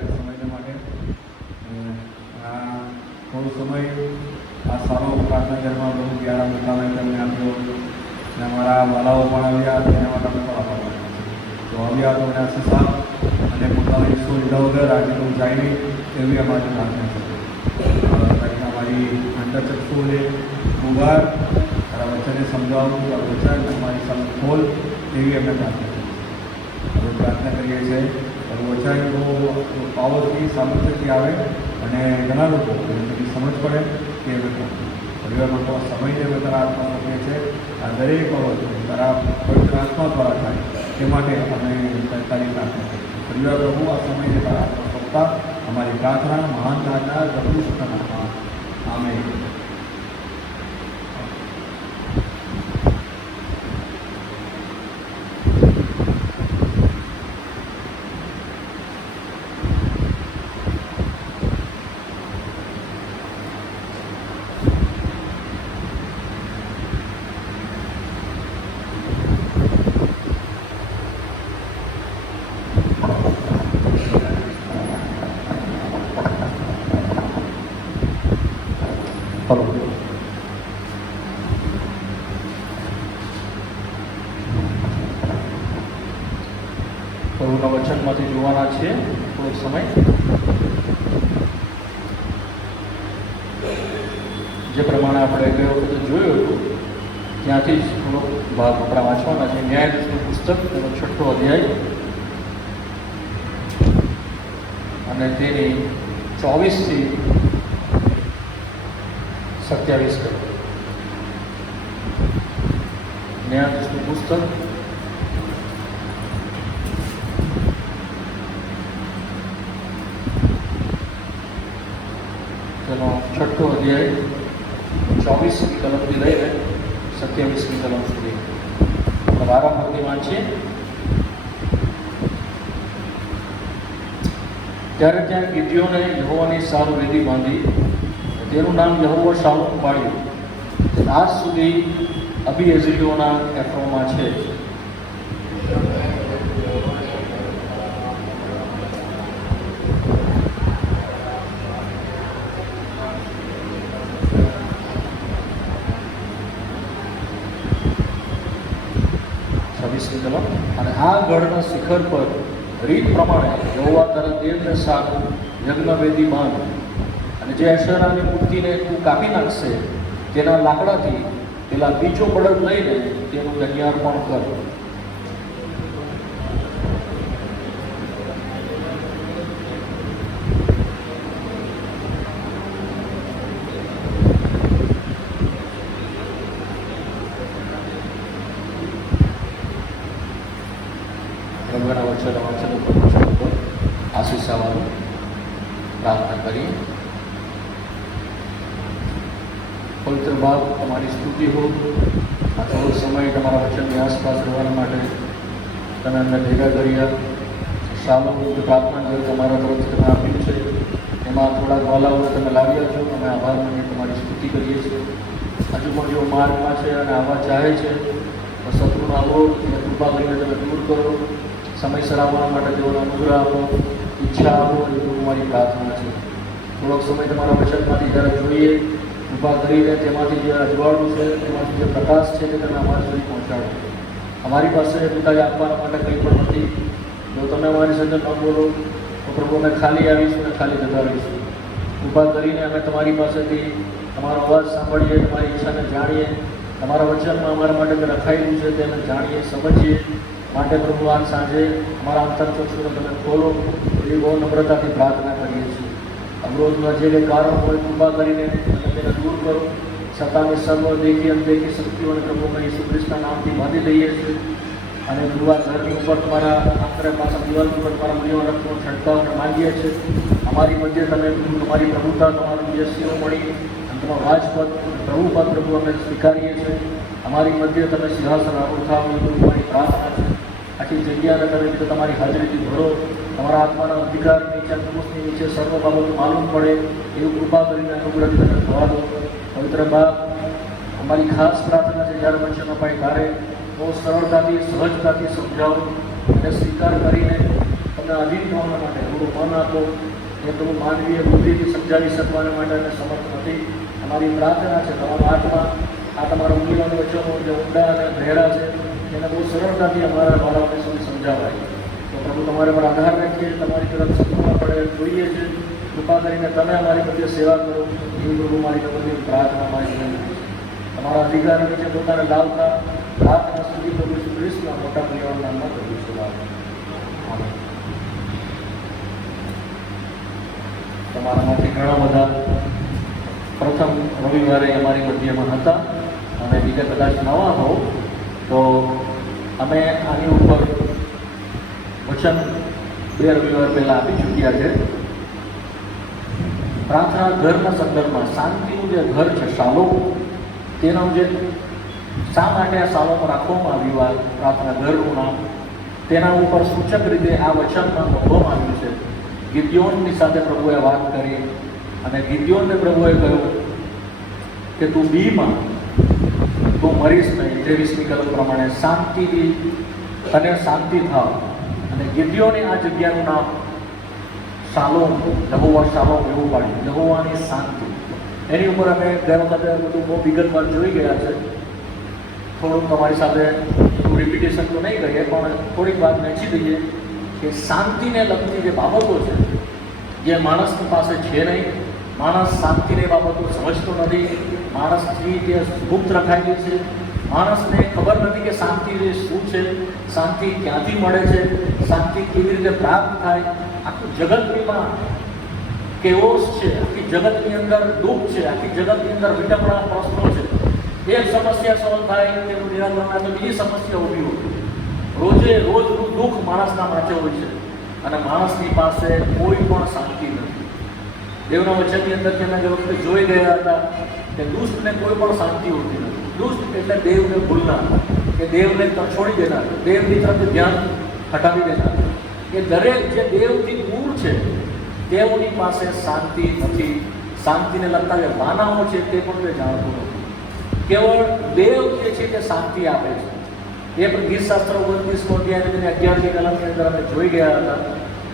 સમય માટે થોડો સમય આ સારો પ્રાર્થના ઘરમાં બહુ જ્ઞાન મુકામે તમને આપ્યો અને અમારા વાલાઓ પણ આવ્યા તેના માટે અમે પણ આભાર માનીએ છીએ. તો આવ્યા તો એના સાથ અને પોતાનો હિસ્સો લીધા વગર આજે તો જાય નહીં એવી અમારી પ્રાર્થના છે. કંઈક અમારી અંતરચક્ષુઓને ઉગાર તારા વચનને સમજાવવું, તારું વચન અમારી સામે ખોલ એવી અમે પ્રાર્થના કરીએ. અમે પ્રાર્થના કરીએ છીએ તારું વચન બહુ પાવરથી સામર્થ્યથી આવે અને ઘણા લોકો એની સમજ પડે કે અમે પરિવારમાં તો સમયને અમે તારા આત્મા સોંપીએ છીએ. આ દરેક બાબતો તારા પવિત્ર આત્મા દ્વારા થાય તે માટે અમે તારી પ્રાર્થના કરીએ. પરિવાર પ્રભુ આ સમયને તારા આત્મા સોંપતા અમારી પ્રાર્થના મહાન પ્રાર્થના પ્રભુ સતના આમેન. પ્રભુના વચનમાંથી જોવાના છે થોડોક સમય. જે પ્રમાણે આપણે ગયો વખતે જોયું હતું ત્યાંથી જ થોડો ભાગ આપણા વાંચવાના છે. ન્યાયાધીશનું પુસ્તક તેનો 6ઠ્ઠો અધ્યાય અને તેની 24 થી 27 કલમ. ન્યાયાધીશનું પુસ્તક તેનો 6ઠ્ઠો અધ્યાય 24મી કલમથી લઈને 27મી કલમ સુધી વારાફરતી વાંચીએ. ત્યારે ત્યાં ગિદિયોને યહોવાની સારું વેદી બાંધી, તેનું નામ યહોવા શાલોમ પાડ્યું. આજ સુધી અબીએઝરીઓના એફ્રોમાં છે. અને આ ગઢના શિખર પર રીત પ્રમાણે યહોવા તારા દેવને સારું યજ્ઞવેદી બાંધ, અને જે અશેરાની મૂર્તિને તું કાપી નાખશે તેના લાકડાથી પેલા બીજો બળદ લઈને તેનું યજ્ઞાર્પણ કર. પ્રભુના વચન ઉપર આશીષ આવવાનું પ્રાર્થના કરીએ. પવિત્ર બાપ, તમારી સ્તુતિ હો. આ થોડો સમય તમારા વચનની આસપાસ રહેવા માટે તમે અમને ભેગા કર્યા. શાલોમ પ્રાર્થના ઘર તમારા તરફથી તમે આપ્યું છે, એમાં થોડાક વાલાઓને તમે લાવ્યા છો. અમે આભાર માની તમારી સ્તુતિ કરીએ છીએ. હજુ પણ જેઓ માર્ગમાં છે અને આવવા ચાહે છે તો શત્રુનો અવરોધ અને કૃપા કરીને તમે દૂર કરો. સમયસર આવવા માટે તેઓને અનુગ્રહ આપો, ઈચ્છા આપો, એ તમારી પ્રાર્થના છે. થોડોક સમય તમારા વચનમાંથી જ્યારે જોઈએ, કૃપા કરીને તેમાંથી જે અજવાળું છે, તેમાંથી જે પ્રકાશ છે તે તમે અમારા સુધી પહોંચાડો. અમારી પાસે પિતા આપવા માટે કંઈ પણ નથી. જો તમે અમારી સાથે ન બોલો તો પ્રભુ અમે ખાલી આવીશું અને ખાલી જતા રહીશું. કૃપા કરીને અમે તમારી પાસેથી તમારો અવાજ સાંભળીએ, તમારી ઈચ્છાને જાણીએ, તમારા વચનમાં અમારા માટે જે રખાયેલું છે તેને જાણીએ, સમજીએ. માટે પ્રભુ આજ સાંજે અમારા અંતરચક્ષુને તમે ખોલો એવી બહુ નમ્રતાથી પ્રાર્થના કરીએ છીએ. અવરોધના જે કંઈ કારણ હોય કૃપા કરીને તમે તેને દૂર કરો. સત્તાની સર્વ દેખી અનદેખી શક્તિઓને પ્રભુ અમે ઈસુ ખ્રિસ્તના નામથી બાંધી દઈએ છીએ. અને ગુરુવાર ઘરની ઉપર તમારા આખરે પાછા દિવાલ ઉપર તમારા મૂલ્યવાન રક્તનો છંટકાવ માંગીએ છીએ. અમારી મધ્ય તમે તમારી પ્રભુતા, તમારું યશીઓ મળી અને તમારું રાજપદ પ્રભુપદ પ્રભુ અમે સ્વીકારીએ છીએ. અમારી મધ્ય તમે સિંહાસન આરૂઢ થાવ એવું તમારી પ્રાર્થના છે. આખી જગ્યાને તમે તમારી હાજરીથી ભરો. તમારા આત્માના અધિકાર નીચે, પુરુષની નીચે સર્વ બાબતો માલુમ પડે એવું કૃપા કરીને અનુગ્રહ તમે થવા દો. પવિત્ર બાપ, અમારી ખાસ પ્રાર્થના છે જ્યારે વચન અપાય ત્યારે બહુ સરળતાથી, સહજતાથી સમજાવો અને સ્વીકાર કરીને તમને અધીન થવા માટે થોડું મન આપો એ પ્રભુ માનવીય બુદ્ધિથી સમજાવી શકવાના માટે અમે સમર્થ નથી. અમારી પ્રાર્થના છે તમારા આત્મા આ તમારા મૂલ્યવાન વચનો જે ઊંડા અને ગહેરા છે એને બહુ સરળતાથી અમારા બાળકોને સુધી સમજાવાય. તો પ્રભુ તમારા પર આધાર રાખીએ, તમારી તરફ સંપૂર્ણ પડે જોઈએ છે. કૃપા કરીને તમે અમારી પ્રત્યે સેવા કરો એવી પ્રભુ મારી બધી પ્રાર્થના મારી વિનંતી છે. તમારા અધિકારી નીચે પોતાને લાવતા પ્રાર્થના સુધી પ્રભુ શ્રી કૃષ્ણના મોટા પ્રિયવાના નામમાં પ્રભુ સેવા. તમારામાંથી ઘણા બધા પ્રથમ રવિવારે અમારી મધ્યમાં હતા અને બીજા કદાચ નવા હો તો અમે આની ઉપર વચન 2 રવિવાર પહેલાં આપી ચૂક્યા છે. પ્રાર્થના ઘરના સંદર્ભમાં શાંતિનું જે ઘર છે શાલોમ, તેનું જે શા માટે આ શાલોમ રાખવામાં આવ્યું, આ પ્રાર્થના ઘરનું નામ તેના ઉપર સૂચક રીતે આ વચનમાં મૂકવામાં આવ્યું છે. ગિદ્યોનની સાથે પ્રભુએ વાત કરી અને ગિદ્યોનને પ્રભુએ કહ્યું કે તું બીમાં તું મરીશ નહીં. 23મી કલમ પ્રમાણે શાંતિથી તને શાંતિ થાવ. અને ગિદ્યોને આ જગ્યાનું નામ શાલોમ, યહોવા શાલોમ એવું પાડ્યું, યહોવાની શાંતિ. એની ઉપર અમે ગયા વખતે બધું બહુ વિગતવાર જોઈ ગયા છે. થોડુંક તમારી સાથે રિપીટેશન તો નહીં કરીએ પણ થોડીક વાત વહેંચી દઈએ કે શાંતિને લગતી જે બાબતો છે જે માણસની પાસે છે નહીં, માણસ શાંતિની બાબતો સમજતો નથી, માણસથી જે ગુપ્ત રખાયેલી છે, માણસને ખબર નથી કે શાંતિ શું છે, શાંતિ ક્યાંથી મળે છે, શાંતિ કેવી રીતે પ્રાપ્ત થાય. આખું જગતમાં કેઓસ છે, આખી જગતની અંદર દુઃખ છે, આખી જગતની અંદર વિટપણા પ્રશ્નો છે. એક સમસ્યા સોલ્વ થાય તેનું નિરાકરણ થાય તો બીજી સમસ્યા ઊભી હોય. રોજે રોજનું દુઃખ માણસના માથે હોય છે અને માણસની પાસે કોઈ પણ શાંતિ નથી. દેવના વચનની અંદર અમે જે વખતે જોઈ ગયા હતા કે દુષ્ટને કોઈ પણ શાંતિ હોતી નથી. દુષ્ટ એટલે દેવને ભૂલનાર, કે દેવને છોડી દેનાર, દેવની તરફ ધ્યાન હટાવી દેનાર. એ દરેક જે દેવથી દૂર છે તેઓની પાસે શાંતિ નથી. શાંતિને લગતા જે માનાઓ છે તે પણ તે જાણતું નથી. કેવળ દેવ જે છે તે શાંતિ આપે છે. એ પણ ગીતશાસ્ત્ર 29મો અધ્યાય 11મી કલમની અંદર અમે જોઈ ગયા હતા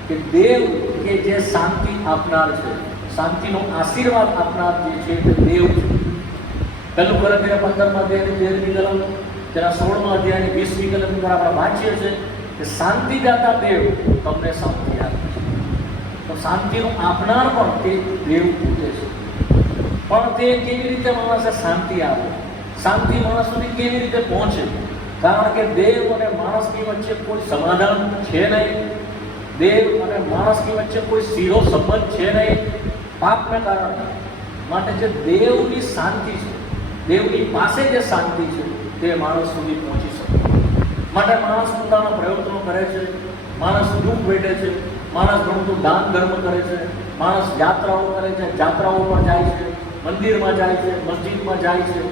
કે દેવ કે જે શાંતિ આપનાર છે, શાંતિનો આશીર્વાદ આપનાર જે છે તે દેવ છે. પહેલું કોરિન્થીયર 15મા અધ્યાયની 13મી કલમ, તેના 16મા અધ્યાયની 20મી કલમ અંદર આપણે વાંચીએ છીએ કે શાંતિદાતા દેવ તમને શાંતિ આપે છે. તો શાંતિનું આપનાર પણ તે દેવ પૂજે છે. પણ તે કેવી રીતે માણસે શાંતિ આપે, શાંતિ માણસ સુધી કેવી રીતે પહોંચે? કારણ કે દેવ અને માણસની વચ્ચે કોઈ સમાધાન છે નહીં, દેવ અને માણસની વચ્ચે કોઈ સીધો સંબંધ છે નહીં પાપના કારણે. માટે જે દેવની શાંતિ છે, દેવની પાસે જે શાંતિ છે તે માણસ સુધી પહોંચી શકે. માટે માણસ પોતાના પ્રયત્નો કરે છે, માણસ દુઃખ વેઠે છે, માણસ ઘણું દાન ધર્મ કરે છે, માણસ યાત્રાઓ કરે છે, જાત્રાઓ પર જાય છે, મંદિરમાં જાય છે, મસ્જિદમાં જાય છે,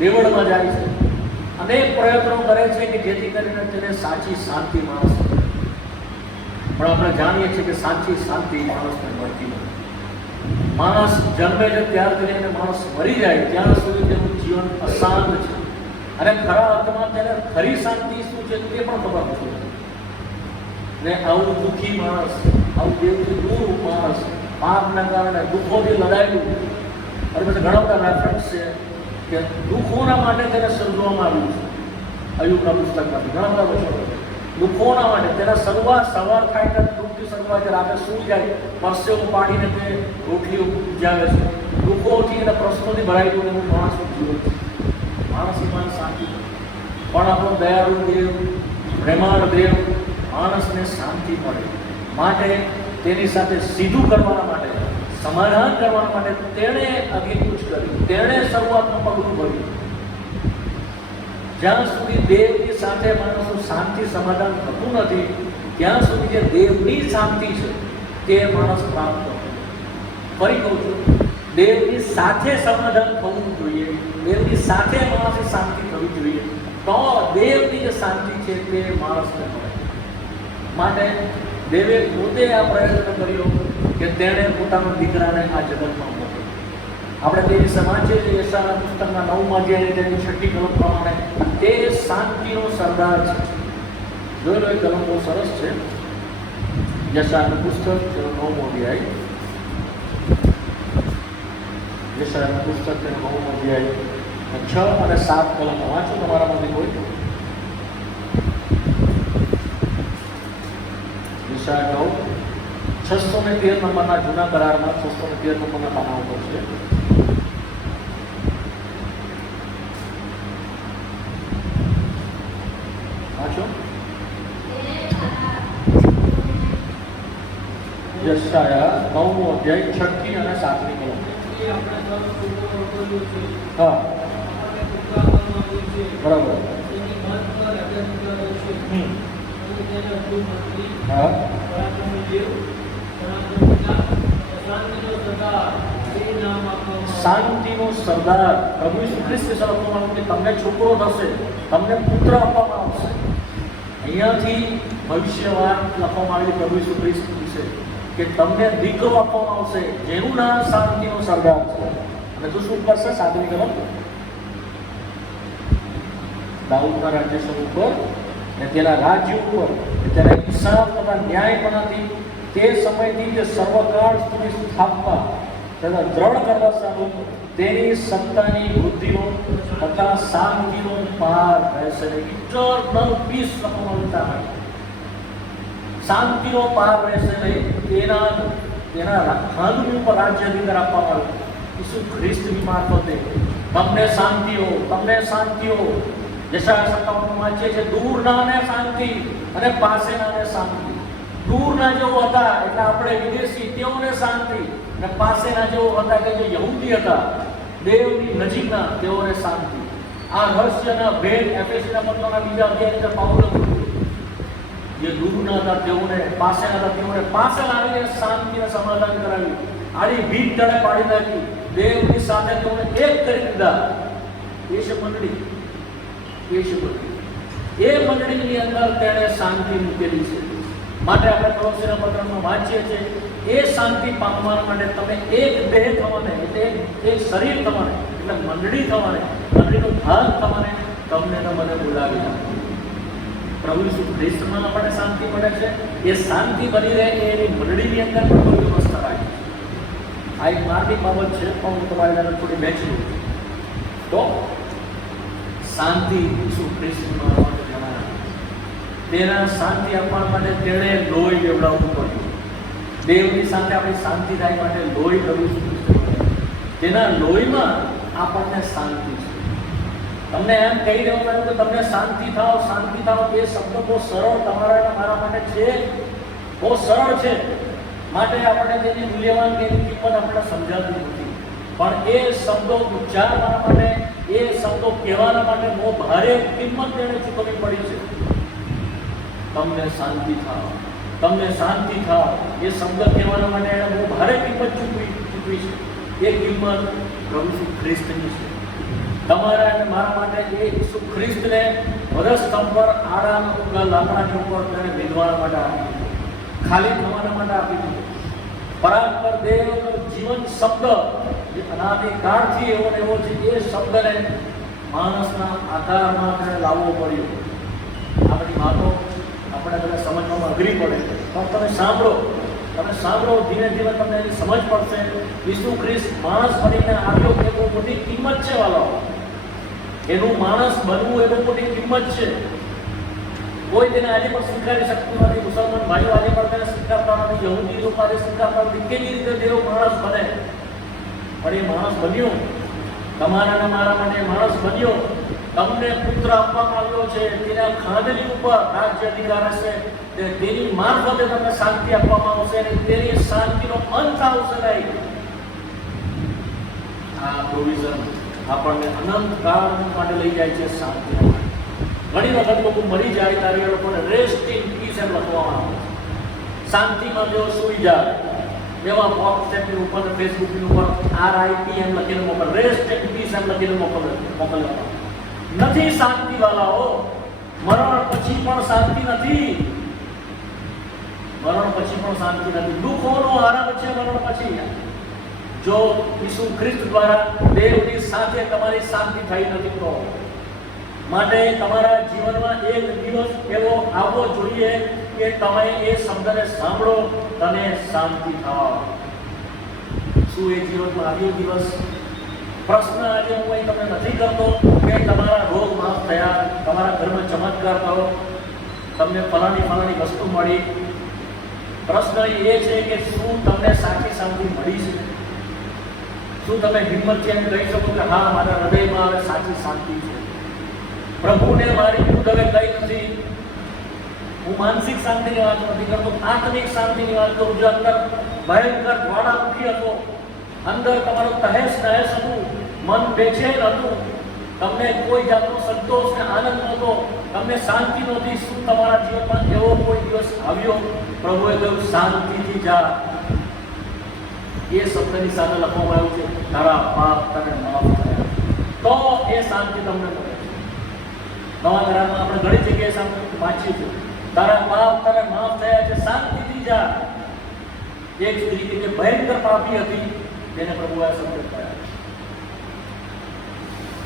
દેવળમાં જાય છે, અનેક પ્રયત્નો કરે છે કે જેથી કરીને તેને સાચી શાંતિ માણસ મળે. પણ આપણે જાણીએ છીએ કે સાચી શાંતિ માણસને મળતી નથી. માણસ જન્મે છે ત્યારથી લઈને માણસ મરી જાય ત્યાં સુધી તેનું જીવન અશાંત છે અને ખરા અર્થમાં તેને ખરી શાંતિ શું છે તે પણ ખબર નથી. ને આવું દુઃખી માણસ, આવું દેવથી દૂર માણસ, પાપના કારણે દુઃખોથી લડાયેલું, અને પછી ઘણા બધા રેફરન્સ છે કે દુઃખોના માટે તેને સર્જવામાં આવ્યું છે. અયુબના પુસ્તકમાંથી ઘણા બધા વચનો છે. દુઃખોના માટે તેના સવાર થાય ત્યારે દુઃખથી શરૂઆત છે, રાતે સૂઈ જાય પરસેવો પાડીને તે રોટલીઓ ઉપજાવે છે. દુઃખોથી અને પ્રશ્નોથી ભરાયેલું એવું માણસનું જીવન છે. માણસની માન શાંતિ પણ આપણો દયાળુ દેવ, પ્રેમાળ દેવ માણસને શાંતિ મળે માટે તેની સાથે સીધું કરવાના માટે, સમાધાન કરવા માટે તેણે અગીકૂચ કર્યું, તેણે શરૂઆતનું પગલું ભર્યું. જ્યાં સુધી દેવની સાથે માણસનું શાંતિ સમાધાન થતું નથી ત્યાં સુધી જે દેવની શાંતિ છે તે માણસ પ્રાપ્ત કરે. ફરી કહું છું, દેવની સાથે સમાધાન થવું જોઈએ, દેવની સાથે માણસની શાંતિ થવી જોઈએ, તો દેવની જે શાંતિ છે તે માણસને મળે. માટે દેવે પોતે આ પ્રયત્ન કર્યો કે તેણે પોતાના દીકરાને આ જગતમાં મોકલ્યો. આપણે તે સમાજે યશાના પુસ્તકના 9મા અધ્યાયની તેની 6મી કલમ પ્રમાણે તે શાંતિનો સરદાર છે. જોઈ લો, એ કલમ બહુ સરસ છે. યશાયાનું પુસ્તક તેનો 9મો અધ્યાય. યશાયાનું પુસ્તક તેનો 9મો અધ્યાય 6 અને 7 કલમ વાંચો તમારામાંથી કોઈ. યશાયા 9 613 નંબરના જૂના કરારમાં 613 નંબરના પાના ઉપર છે. વાંચો. યશાયા 9મો અધ્યાય 6 અને 7 કલમ. હા, બરાબર. હા, શાંતિનો સરદાર પ્રભુ ઈસુ ખ્રિસ્ત લખવામાં આવ્યું કે તમને છોકરો થશે, તમને પુત્ર આપવામાં આવશે. અહીંયાથી ભવિષ્યવાણ લખવામાં આવેલી પ્રભુ ઈસુ ખ્રિસ્ત વિશે કે તમને દીકરો આપવામાં આવશે જેનું નામ શાંતિનો સરદાર છે. અને તો શું કરશે? 7મી કલમ. દાઉદના રાજ્ય ઉપર ને તેના રાજ્ય ઉપર તેના ઇન્સાફ તથા ન્યાયપણાથી તે સમયથી જે સર્વકાળ સુધી સ્થાપવા તથા દ્રઢ કરવા સારું તેની સત્તાની વૃદ્ધિનો તથા શાંતિનો પાર રહેશે. ઇટરનલ પીસ લખવામાં શાંતિનો પાર રહેશે નહીં. તેના ખાનની ઉપર રાજ્ય અધિકાર આપવામાં આવ્યો ઈસુ ખ્રિસ્તની મારફતે. તમને શાંતિઓ, તમને શાંતિઓ. યશાયા 57 વાંચીએ છે, દૂરના ને શાંતિ અને પાસેના ને શાંતિ. દૂરના જેવો હતા એટલે આપણે વિદેશી, તેઓને શાંતિ. અને પાસેના જેવો હતા કે જે યહૂદી હતા, દેવની નજીકના, તેઓને શાંતિ. આ રહસ્યના ભેદ એફેસીના પત્રના બીજા અધ્યાયની અંદર પાઉલ જે દૂરના હતા તેઓને, પાસેના હતા તેઓને પાસે લાવીને શાંતિ અને સમાધાન કરાવ્યું. આડી ભીત તળે પાડી નાખી, દેવની સાથે તેઓને એક કરી દીધા. એ છે મંડળી. એ છે મંડળી. એ મંડળીની અંદર તેણે શાંતિ મૂકેલી છે. માટે આપણે કોલોસીના પત્રમાં વાંચીએ છીએ, એ શાંતિ પામવા માટે તમે એક દેહ થવાને, એટલે એક શરીર થવાને, એટલે મંડળી થવાને, મંડળીનો ભાગ થવાને તમને ને મને બોલાવી નાખ્યું. પ્રભુ ઈસુ ખ્રિસ્તમાં આપણને શાંતિ મળે છે. એ શાંતિ બની રહે એની મંડળીની અંદર પણ કોઈ વ્યવસ્થા રાખી. આ એક માર્મિક બાબત છે, પણ હું તમારી સાથે થોડી વહેંચી લઉં. તો શાંતિ ઈસુ ખ્રિસ્તમાં તેના શાંતિ આપવા માટે તેણે લોહી લેવડાવવું પડ્યું. દેવની સાથે આપણી શાંતિ થાય માટે લોહી પ્રભુ ઈસુ ખ્રિસ્ત. તેના લોહીમાં આપણને શાંતિ છે. તમને એમ કહી દેવું પડ્યું કે તમને શાંતિ થાવ, શાંતિ થાવ. એ શબ્દ બહુ સરળ તમારા અને મારા માટે છે, બહુ સરળ છે. માટે આપણને તેની મૂલ્યવાન કે એની કિંમત આપણને સમજાતી નથી. પણ એ શબ્દો ઉચ્ચારવા માટે, એ શબ્દો કહેવાના માટે બહુ ભારે કિંમત તેને ચૂકવવી પડી છે. તમને શાંતિ થાવ, તમને શાંતિ થાવ. એ શબ્દ કહેવાના માટે એને બહુ ભારે કિંમત ચૂકવી છે. એ કિંમત પ્રભુ ઈસુ ખ્રિસ્તની છે. તમારા અને મારા માટે એ ઈસુ ખ્રિસ્તને વધસ્તંભ પર આડા લાકડાની ઉપર તેને વિધવાના માટે આપી દીધું, ખાલી થવાના માટે આપી દીધું. પરાત્પર દેવનો જીવન શબ્દ જે અનાદિકાળથી એવો ને એવો છે, એ શબ્દને માણસના આકારમાં તેને લાવવો પડ્યો. આ બધી વાતો આપણે બધા સમજવામાં અઘરી પડે, પણ તમે સાંભળો, તમે સાંભળો, ધીરે ધીરે તમને એની સમજ પડશે. ઈસુ ખ્રિસ્ત માણસ બનીને આવ્યો એ બહુ મોટી કિંમત છે વાલાઓ. એનું માણસ બનવું એ બહુ મોટી કિંમત છે. કોઈ તેને આજે પણ સ્વીકારી શકતું નથી. મુસલમાન ભાઈઓ આજે પણ તેને સ્વીકારતા નથી, યહૂદી લોકો આજે સ્વીકારતા નથી. કેવી રીતે દેવ માણસ બને? પણ એ માણસ બન્યો. તમારા અને મારા માટે માણસ બન્યો. તમને પુત્ર આપવામાં આવ્યો છે. તેના ખાંડની ઉપર રાજ્ય અધિકાર હશે. તેની મારફતે તમને શાંતિ આપવામાં આવશે અને તેની શાંતિનો અંત આવશે નહીં. આ પ્રોવિઝન આપણને અનંત કાળ માટે લઈ જાય છે, શાંતિ માટે. ઘણી વખત લોકો મરી જાય ત્યારે એ લોકોને રેસ્ટ ઇન પીસ એમ લખવામાં આવે છે. શાંતિમાં તેઓ સૂઈ જાય. એવા વોટ્સએપની ઉપર, ફેસબુકની ઉપર RIP એમ લખીને મોકલે, રેસ્ટ ઇન પીસ એમ લખીને મોકલવામાં નથી. શાંતિવાળાઓ, મરણ પછી પણ શાંતિ નથી. મરણ પછી પણ શાંતિ નથી. દુઃખોનો આરંભ છે મરણ પછી. જો ઈસુ ખ્રિસ્ત દ્વારા દેવની સાથે તમારી શાંતિ થઈ નથી તો માટે તમારા જીવનમાં એક દિવસ એવો આવવો જોઈએ કે તમે એ શબ્દને સાંભળો તને શાંતિ થાય. શું એ જીવનમાં આવ્યો દિવસ? પ્રશ્ન આજે હું અહીં તમને નથી કરતો કે તમારા રોગ માફ થયા, તમારા ઘરમાં ચમત્કાર થયો, તમને ફલાણી વસ્તુ મળી. પ્રશ્ન એ છે કે શું તમને સાચી શાંતિ મળી છે? શું તમે હિંમતથી એમ કહી શકો કે હા, મારા હૃદયમાં હવે સાચી શાંતિ છે? પ્રભુને મારી વિરુદ્ધ હવે કઈ નથી. હું માનસિક શાંતિની વાત નથી કરતો, આત્મિક શાંતિની વાત કરું છું. અંદર ભયંકર જ્વાળામુખી હતો, અંદર તમારું તહેસ નહેસ હતું, મન બેચેન હતું, તમને કોઈ જાતનો સંતોષ ને આનંદ નહોતો, તમને શાંતિ નહોતી. શું તમારા જીવનમાં એવો કોઈ દિવસ આવ્યો? પ્રભુએ કહ્યું શાંતિથી જા. એ શબ્દની સાથે લખવામાં આવ્યું છે તારા પાપ તને માફ થયા. તો એ શાંતિ તમને મળે છે. નવા કરારમાં આપણે ઘણી જગ્યાએ વાંચ્યું છે તારા પાપ તને માફ થયા છે, શાંતિથી જા. એક સ્ત્રી જે ભયંકર પાપી હતી તેને પ્રભુએ આ શબ્દ કહ્યા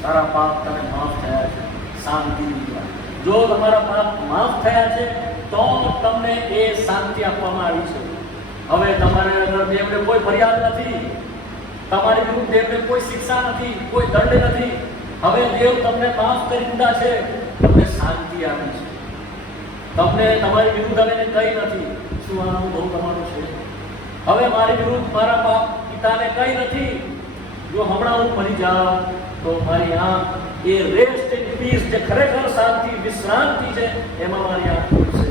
તારા પાપ તને માફ થયા છે, શાંતિથી જા. જો તમારા પાપ માફ થયા છે તો તમને એ શાંતિ આપવામાં આવી છે. હવે તમારે આગળ દેવને કોઈ ફરિયાદ નથી, તમારી વિરુદ્ધ દેવને કોઈ શિક્ષા નથી, કોઈ દંડ નથી. હવે દેવ તમને માફ કરી દીધા છે, તમને શાંતિ આપી છે. તમને તમારી વિરુદ્ધ હવે કંઈ નથી. શું આ અનુભવ તમારો છે? હવે મારી વિરુદ્ધ મારા બાપ પિતાને કંઈ નથી. જો હમણાં હું મરી જાઉં તો મારી આંખ એ રેસ્ટ એન્ડ પીસ જે ખરેખર શાંતિ વિશ્રાંતિ છે એમાં મારી આંખ ખુલશે.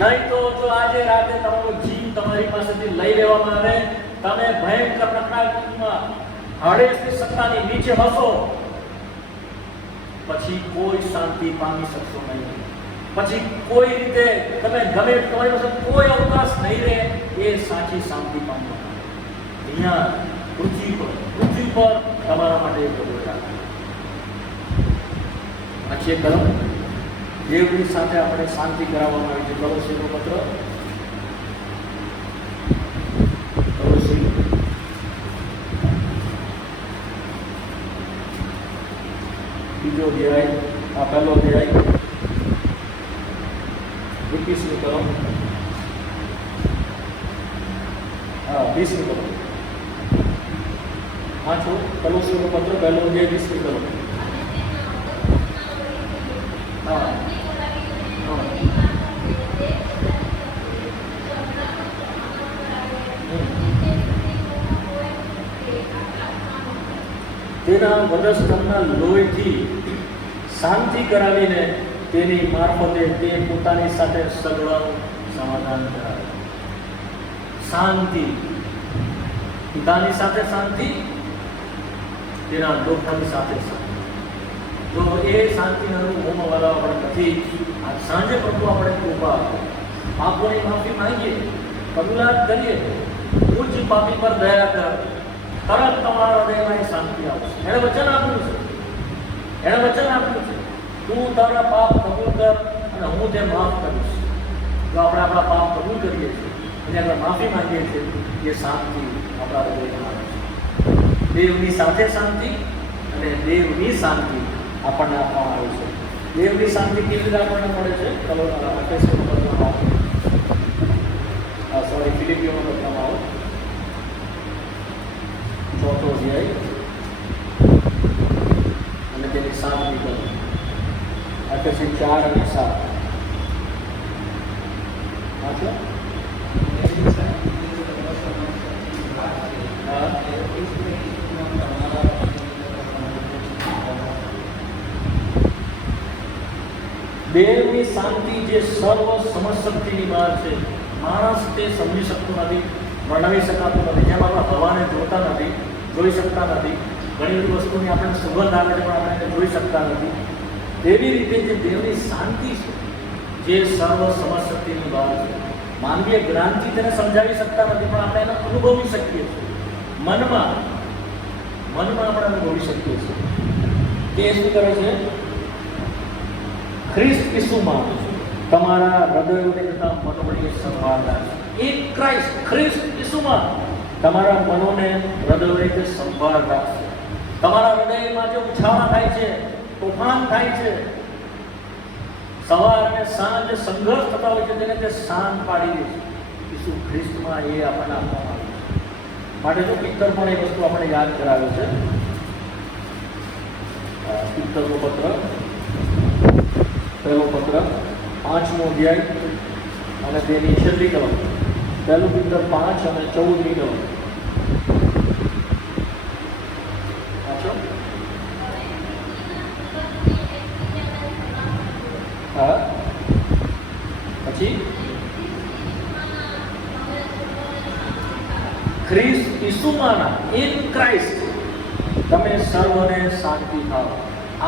નહીં તો જો આજે રાતે તમારો જીવ તમારી પાસેથી લઈ લેવામાં આવે, તમે ભયંકર પ્રકારમાં હળેસની સત્તાની નીચે હશો, પછી કોઈ શાંતિ પામી શકશો નહીં. પછી કોઈ રીતે તમે ગમે તમારી પાસે કોઈ અવકાશ નહીં રહે એ સાચી શાંતિ પામવા. અહીંયા પૃથ્વી પર તમારા માટે એક પછી એક કલમ દેવની સાથે આપણે શાંતિ કરાવવામાં આવી છે. કલોસીનું પત્ર, કલોસી બીજો અધ્યાય, આ પહેલો અધ્યાય 21મી કલમ, 20મી કલમ. વાંચો કલોસીનું પત્ર પહેલો અધ્યાય 20મી કલમ. તેના વધસ્તંભના લોહીથી શાંતિ કરાવીને તેની મારફતે તે પોતાની સાથે સગડાનું સમાધાન કરાવે. શાંતિ, પિતાની સાથે શાંતિ, તેના લોકોની સાથે શાંતિ. જો એ શાંતિના અનુભવમાં વાળા આપણે નથી, આજ સાંજે પ્રભુ આપણે કૃપા આપે, પાપોની માફી માંગીએ, કબૂલાત કરીએ, ઉચ્ચ પાપી પર દયા કર, તરત તમારા હૃદયમાં એ શાંતિ આવશે. એણે વચન આપ્યું છે તું તારા પાપ કબૂલ કર અને હું તે માફ કરીશ. જો આપણે આપણા પાપ કબૂલ કરીએ છીએ અને આપણે માફી માંગીએ છીએ, એ શાંતિ આપણા હૃદયમાં આવે છે. દેવની સાથે શાંતિ અને દેવની શાંતિ આપણને આપવામાં આવે છે. દેવની શાંતિ કેવી રીતે આપણને મળે છે? ફિલિપીઓમાં લખવામાં આવો, ચોથો અધ્યાય અને તેની 7મી કલમ. આકર્ષિત 4 અને 7 વાંચો. દેવની શાંતિ જે સર્વ સમજશક્તિની બહાર છે, માણસ તે સમજી શકતો નથી, વર્ણવી શકાતું નથી. જેમ આપણે હવાને જોતા નથી, જોઈ શકતા નથી, ઘણી બધી વસ્તુની આપણને સુગંધ આવે છે પણ આપણે એને જોઈ શકતા નથી, તેવી રીતે જે દેવની શાંતિ છે જે સર્વ સમજશક્તિની બહાર છે, માનવીય જ્ઞાનથી તેને સમજાવી શકતા નથી પણ આપણે એને અનુભવી શકીએ છીએ. મનમાં આપણે અનુભવી શકીએ છીએ. તે શું કરે છે? ખ્રિસ્ત ઈસુમાં તમારા હૃદયોને તથા મનોને સંભાળતા છે. એક ક્રાઇસ્ટ, ખ્રિસ્ત ઈસુમાં તમારા મનોને હૃદયોને સંભાળ રાખશે. તમારા હૃદયમાં જે ઉછાળા થાય છે, તોફાન થાય છે, સવાર અને સાંજ સંઘર્ષ થતા હોય છે તેને તે શાંત પાડી દે છે. ઈસુ ખ્રિસ્તમાં એ આપણને આપવામાં આવે છે. માટે જો પિત્તર પણ એ વસ્તુ આપણે યાદ કરાવે છે. પિત્તરનું પત્ર, પહેલો પત્ર 5મો અધ્યાય અને તેની છેલ્લી કલમ. પહેલું પિત્તર 5 અને 14મી કલમ. વાંચો. હા, પછી ખ્રિસ્ત ઈસુમાંના ઇન ક્રાઇસ્ટ તમે સર્વને શાંતિ થાઓ.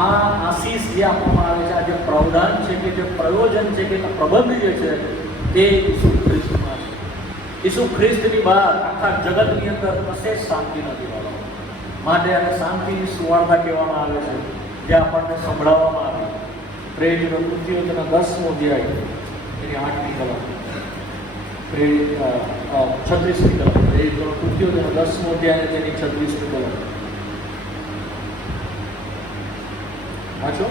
આ આશીષ જે આપવામાં આવે છે, આ જે પ્રાવધાન છે કે જે પ્રયોજન છે કે પ્રબંધ જે છે તે ઈસુ ખ્રિસ્તમાં છે. ઈસુ ખ્રિસ્તની બહાર આખા જગતની અંદર કશે શાંતિ નથી મળતો. માટે આને શાંતિની સુવાર્તા કહેવામાં આવે છે, જે આપણને સંભળાવવામાં આવે. પ્રેરિતનો કૃત્યો તેના 10મો અધ્યાય એની 8મી કલમ. 36મી કલમ. પ્રેરિતનો કૃત્યો તેનો 10મો અધ્યાય તેની 36મી કલમ. વાંચો.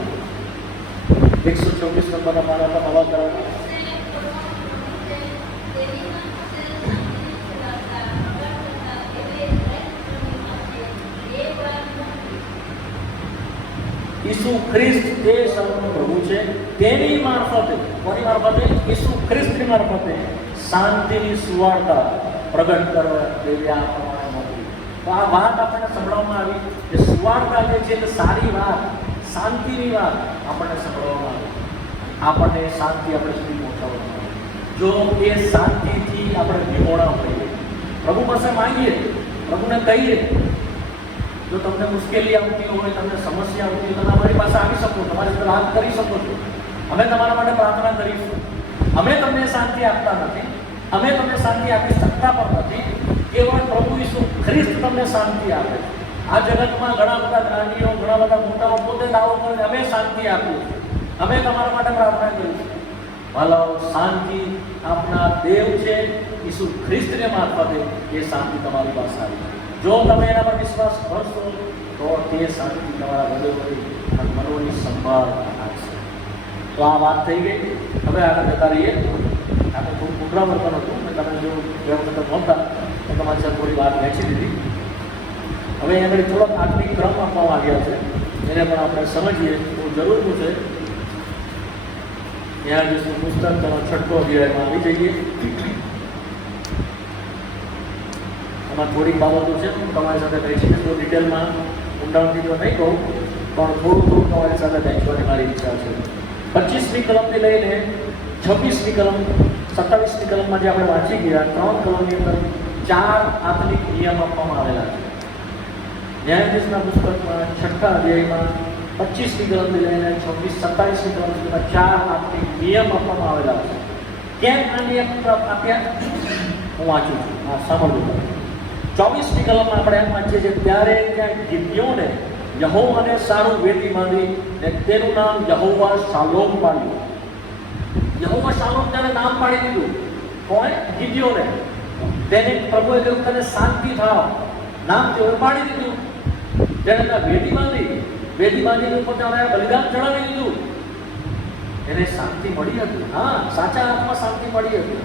124 નંબરના પાનામાં નવા કરાવે. ઈસુ ખ્રિસ્ત તે સર્વનો પ્રભુ છે, તેની મારફતે, કોની મારફતે? ઈસુ ખ્રિસ્તની મારફતે શાંતિની સુવાર્તા પ્રગટ કરવા દેવી આપવામાં આવી. તો આ વાત આપણને સંભળાવવામાં આવી કે સુવાર્તા જે છે તે સારી વાત, શાંતિની વાત આપણને સંભળાવવામાં આવી. આપણને શાંતિ આપણે સુધી પહોંચાડવામાં આવે. જો એ શાંતિથી આપણે વિહોણા હોઈએ, પ્રભુ પાસે માંગીએ, પ્રભુને કહીએ, જો તમને મુશ્કેલી આવતી હોય, તમને સમસ્યા આવતી હોય, તમે અમારી પાસે આવી શકો, તમારી સાથે વાત કરી શકો છો. અમે તમારા માટે પ્રાર્થના કરીશું. અમે તમને શાંતિ આપતા નથી, અમે તમને શાંતિ આપી શકતા પણ નથી. કેવળ પ્રભુ ઈસુ ખ્રિસ્ત તમને શાંતિ આપે. આ જગતમાં ઘણા બધા જ્ઞાનીઓ, ઘણા બધા મોટાઓ પોતે દાવો કરે અમે શાંતિ આપીએ, અમે તમારા માટે પ્રાર્થના કરીશું. ભલાઓ, શાંતિ આપના દેવ છે ઈસુ ખ્રિસ્તને મારફતે એ શાંતિ તમારી પાસે આવી. જો તમે એના પર વિશ્વાસ કરશો તો તે શાંતિ તમારા હૃદયની અને મનોની સંભાળ આપશે. તો આ વાત થઈ ગઈ. હવે આગળ જતા રહીએ. આપણે થોડું પુનરાવર્તન હતું, તમે જો વ્યવસ્થિત નહોતા તો તમારી સાથે થોડી વાત વહેંચી દીધી. હવે અહીં આગળ થોડોક આત્મિક ક્રમ આપવામાં આવ્યા છે, એને પણ આપણે સમજીએ તો જરૂરનું છે. ત્યાં જે પુસ્તક તેનો 6મો અધ્યાયમાં આવી જઈએ. એમાં થોડીક બાબતો છે, હું તમારી સાથે બેસીને તો ડિટેલમાં ઊંડાણથી તો નહીં કહું, પણ થોડું તમારી સાથે બેસવાની મારી ઈચ્છા છે. 25મી કલમથી લઈને 26મી કલમ, 27મી કલમમાં જે આપણે વાંચી ગયા, 3 કલમની અંદર 4 આત્મિક નિયમ આપવામાં આવેલા છે. ન્યાયાધીશના પુસ્તકમાં 6મા અધ્યાયમાં 25મી કલમથી લઈને 26-27મી કલમ સુધીમાં 4 આત્મિક નિયમ આપવામાં આવેલા છે. કેમ આ નિયમ આપ્યા? હું વાંચું છું, હા સાંભળજો. 24મી કલમમાં આપણે એમ વાંચીએ છીએ, ત્યારે ત્યાં ગિબિયોને યહોવાને સારું વેદી બાંધી ને તેનું નામ યહોવા શાલોમ પાડ્યું. યહોવા શાલોમ તેને નામ પાડી દીધું. કોણ? ગિબિયોને. તેને પ્રભુએ કહ્યું તને શાંતિ થાવ, નામ તેઓએ પાડી દીધું. તેને ત્યાં વેદી બાંધી, વેદી બાંધીને ઉપર તેને બલિદાન ચડાવી દીધું. એને શાંતિ મળી હતી. હા, સાચા આત્મા શાંતિ મળી હતી.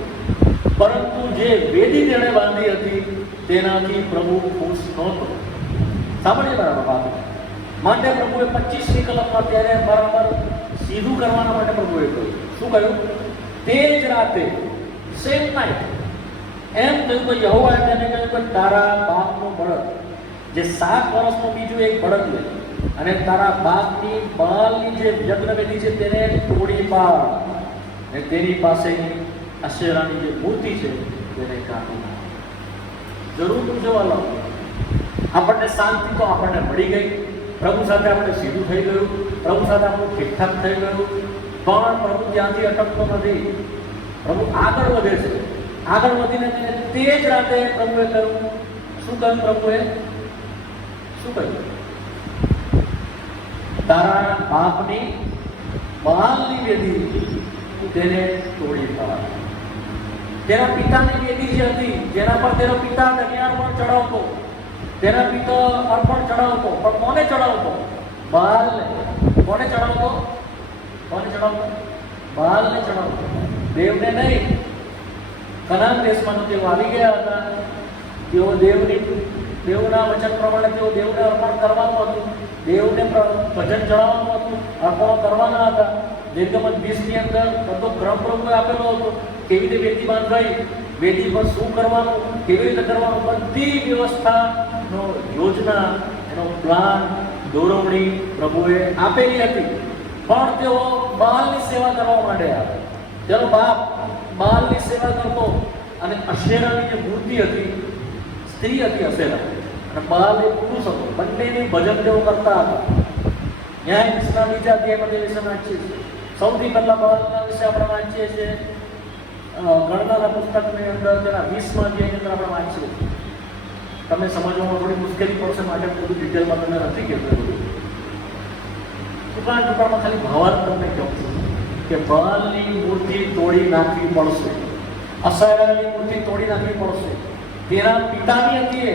પરંતુ જે વેદી તેણે બાંધી હતી તેનાથી પ્રભુ ખુશ નહોતો. સાંભળીએ બરાબર વાત. માટે પ્રભુએ 25મી કલમમાં તેને બરાબર સીધું કરવાના માટે પ્રભુએ કહ્યું. શું કહ્યું? તે જ રાતે, સેમ નાઇટ, એમ કહ્યું કે યહોવાએ તેને કહ્યું કે તારા બાપનો બળદ, જે 7 વર્ષનો બીજું એક બળદ લે અને તારા બાપની બાલની જે યજ્ઞવેદી છે તેને તોડી પાડ અને તેની પાસેની અશેરાની જે મૂર્તિ છે તેને કાપી નાખ. જરૂર જોવા આપણને શાંતિ તો આપણને મળી ગઈ, પ્રભુ સાથે આપણે સીધું થઈ ગયું, પ્રભુ સાથે આપણું ઠીકઠાક થઈ ગયું. પણ પ્રભુ ત્યાંથી અટકતો નથી. પ્રભુ આગળ વધે છે. આગળ વધીને તે જ રાતે પ્રભુએ કહ્યું. શું કહ્યું પ્રભુએ? શું કહ્યું? તારા બાપની બાલની વેદી તેને તોડી પાડ. તેના પિતાની વેદી જે હતી, જેના પર તેનો પિતા દરિયા પર ચડાવતો, તેના પિતા અર્પણ ચડાવતો, પણ કોને ચડાવતો? બાલને. કોને ચડાવતો? કોને ચડાવતો? બાલને ચડાવતો, દેવને નહીં. કનાન દેશમાં તો તેઓ આવી ગયા હતા. તેઓ દેવના વચન પ્રમાણે તેઓ દેવને અર્પણ કરવાનું હતું, દેવને ભજન ચડાવવાનું હતું, અર્પણો કરવાના હતા. નિર્ગમન 20 ની અંદર બધો ક્રમ પ્રભુએ આપેલો હતો. કેવી રીતે વેદી બાંધાઈ, વેદી પર શું કરવાનું, કેવી રીતે કરવાનું, બધી વ્યવસ્થાનો યોજના, એનો પ્લાન, દોરવણી પ્રભુએ આપેલી હતી. પણ તેઓ બાલની સેવા કરવા માંડ્યા. તેનો બાપ બાલની સેવા કરતો અને અશેરાની જે મૂર્તિ હતી, સ્ત્રી હતી અશેરા, અને બાલ એ પુરુષ હતો. બંનેની ભજન તેઓ કરતા હતા. ન્યાય વિષયના બીજા અધ્યાયમાં તે વિશે વાંચીએ છીએ. સૌથી પહેલા બાલના વિશે આપણે વાંચીએ છીએ ગણનાના પુસ્તકની અંદર તેના 20મા અધ્યાયની અંદર આપણે વાંચીએ છીએ. તમને સમજવામાં થોડી મુશ્કેલી પડશે, માટે બધું ડિટેલમાં તમને નથી કહેતો. ટૂંકામાં ખાલી ભાવાર્થ તમને કહું છું કે બાલની મૂર્તિ તોડી નાખવી પડશે, અસરાની મૂર્તિ તોડી નાખવી પડશે. તેના પિતાની હતી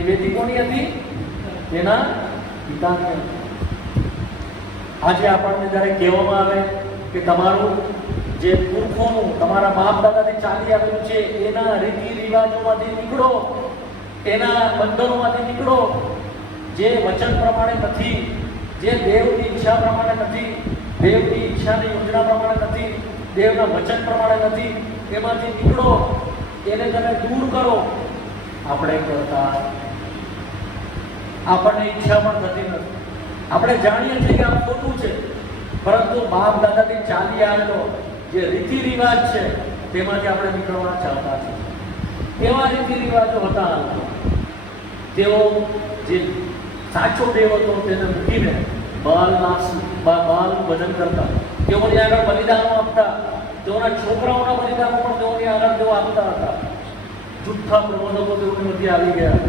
એ વેદી કોની હતી? તેના પિતાની હતી. આજે આપણને જ્યારે કહેવામાં આવે કે તમારું જે પુરખોનું, તમારા બાપ દાદાથી ચાલી આવેલું છે એના રીતિ રિવાજોમાંથી નીકળો, એના બંધનોમાંથી નીકળો, જે વચન પ્રમાણે નથી, જે દેવની ઈચ્છા પ્રમાણે નથી, દેવની ઈચ્છાની યોજના પ્રમાણે નથી, દેવના વચન પ્રમાણે નથી, એમાંથી નીકળો, એને તમે દૂર કરો. આપણે કરતા આપણને ઈચ્છા પણ થતી નથી. આપણે જાણીએ છીએ કે આ ખોટું છે, પરંતુ બાપ દાદાથી ચાલી આવેલો જે રીતિ રિવાજ છે તેમાંથી આપણે નીકળવા ચાહતા છીએ. એવા રીતિ રિવાજો હતા. તેઓ જે સાચો દેવ હતો તેને મૂકીને બાલનું ભજન કરતા. તેઓની આગળ બલિદાનો આપતા. તેઓના છોકરાઓના બલિદાનો પણ તેઓની આગળ તેઓ આપતા હતા. જુઠ્ઠા પ્રબોધકો તેઓની મધ્ય આવી ગયા.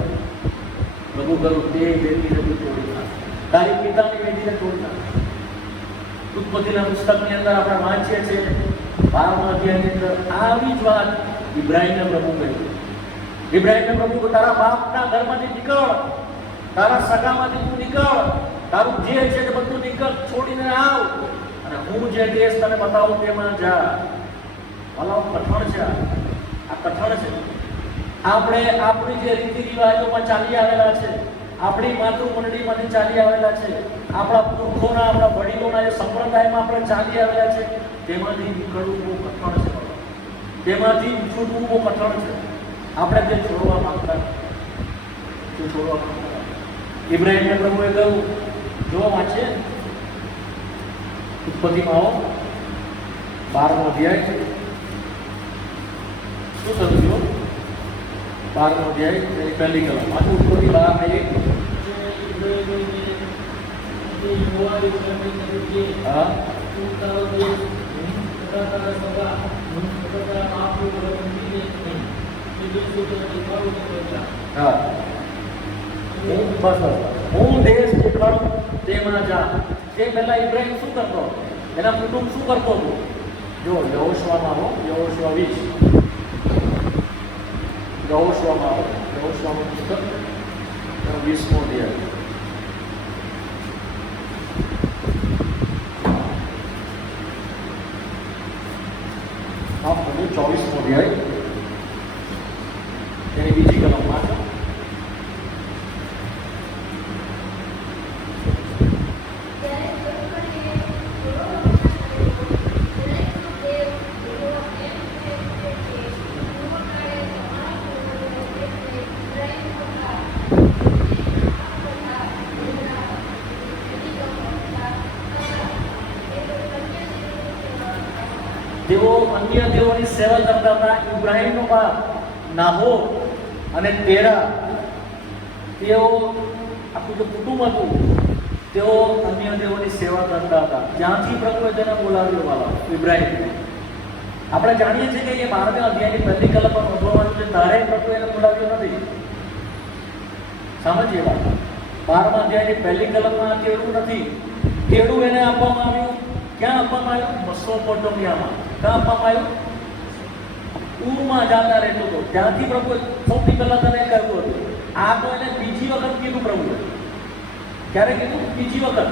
પ્રભુ કરું તે વેદીને તોડી નાખ, તારી પિતાની વેદીને તોડી નાખ. ઉત્પત્તિના પુસ્તકની અંદર આપણે વાંચીએ છીએ 12મા અધ્યાયની અંદર આવી જ વાત ઇબ્રાહીમને પ્રભુ કહ્યું. ઇબ્રાહીમને પ્રભુ, તારા બાપના ઘરમાંથી નીકળ, તારા સગામાંથી તું નીકળ, તારું જે છે તે બધું નીકળ, છોડીને આવ, અને હું જે દેશ તને બતાવું તેમાં જા. ભલા કઠણ છે, આ કઠણ છે. આપણે આપણી જે રીતિ રિવાજોમાં ચાલી આવેલા છે, આપણી માતૃમંડળીમાંથી ચાલી આવેલા છે, આપણા પુરખોના, આપણા વડીલોના જે સંપ્રદાયમાં આપણે ચાલી આવેલા છે, તેમાંથી નીકળવું બહુ કઠણ છે. તેમાંથી છૂટવું બહુ કઠણ છે. આપણે તે છોડવા માંગતા, તે છોડવા માંગતા. ઇબ્રાહીમને પ્રભુએ કહ્યું, જો વાંચે ઉત્પત્તિમાં આવો 12મો અધ્યાય, શું થયું? જો 12મો અધ્યાય તેની પહેલી કલમ આખું ઉત્પત્તિ 12 હું દેશ દેખાડું તેમાં જા. તે પહેલા ઇબ્રાહીમ શું કરતો? એના કુટુંબ શું કરતો હતો? જો યહોશુઆમાં આવો, યહોશુઆ 20, યહોશુઆમાં આવો, યહોશુઆનું પુસ્તક 20મો અધ્યાય. માફ કરજો, 24મો અધ્યાય તેની બીજી કલમ વાંચો. તેઓ અન્ય દેવોની સેવા કરતા હતા. ઇબ્રાહીમનો બાપ નાહોર અને તેરા, તેઓ આખું જે કુટુંબ હતું તેઓ અન્ય દેવોની સેવા કરતા હતા. જ્યાંથી પ્રભુએ તેને બોલાવ્યો વાલા ઇબ્રાહીમ. આપણે જાણીએ છીએ કે એ 12મા અધ્યાયની પહેલી કલમમાં નોંધવાનું છે, તારે પ્રભુ એને બોલાવ્યો નથી. સમજીએ વાત. 12મા અધ્યાયની પહેલી કલમમાં કેળું નથી. કેળું એને આપવામાં આવ્યું. ક્યાં આપવામાં આવ્યું? મેસોપોટામિયામાં. ક્યાં આપવામાં આવ્યું? ઉરમાં જાતા રહેતો હતો. ત્યાંથી પ્રભુએ સૌથી પહેલા તને કહ્યું હતું. આ તો એને બીજી વખત કીધું પ્રભુએ. ક્યારે કીધું? બીજી વખત.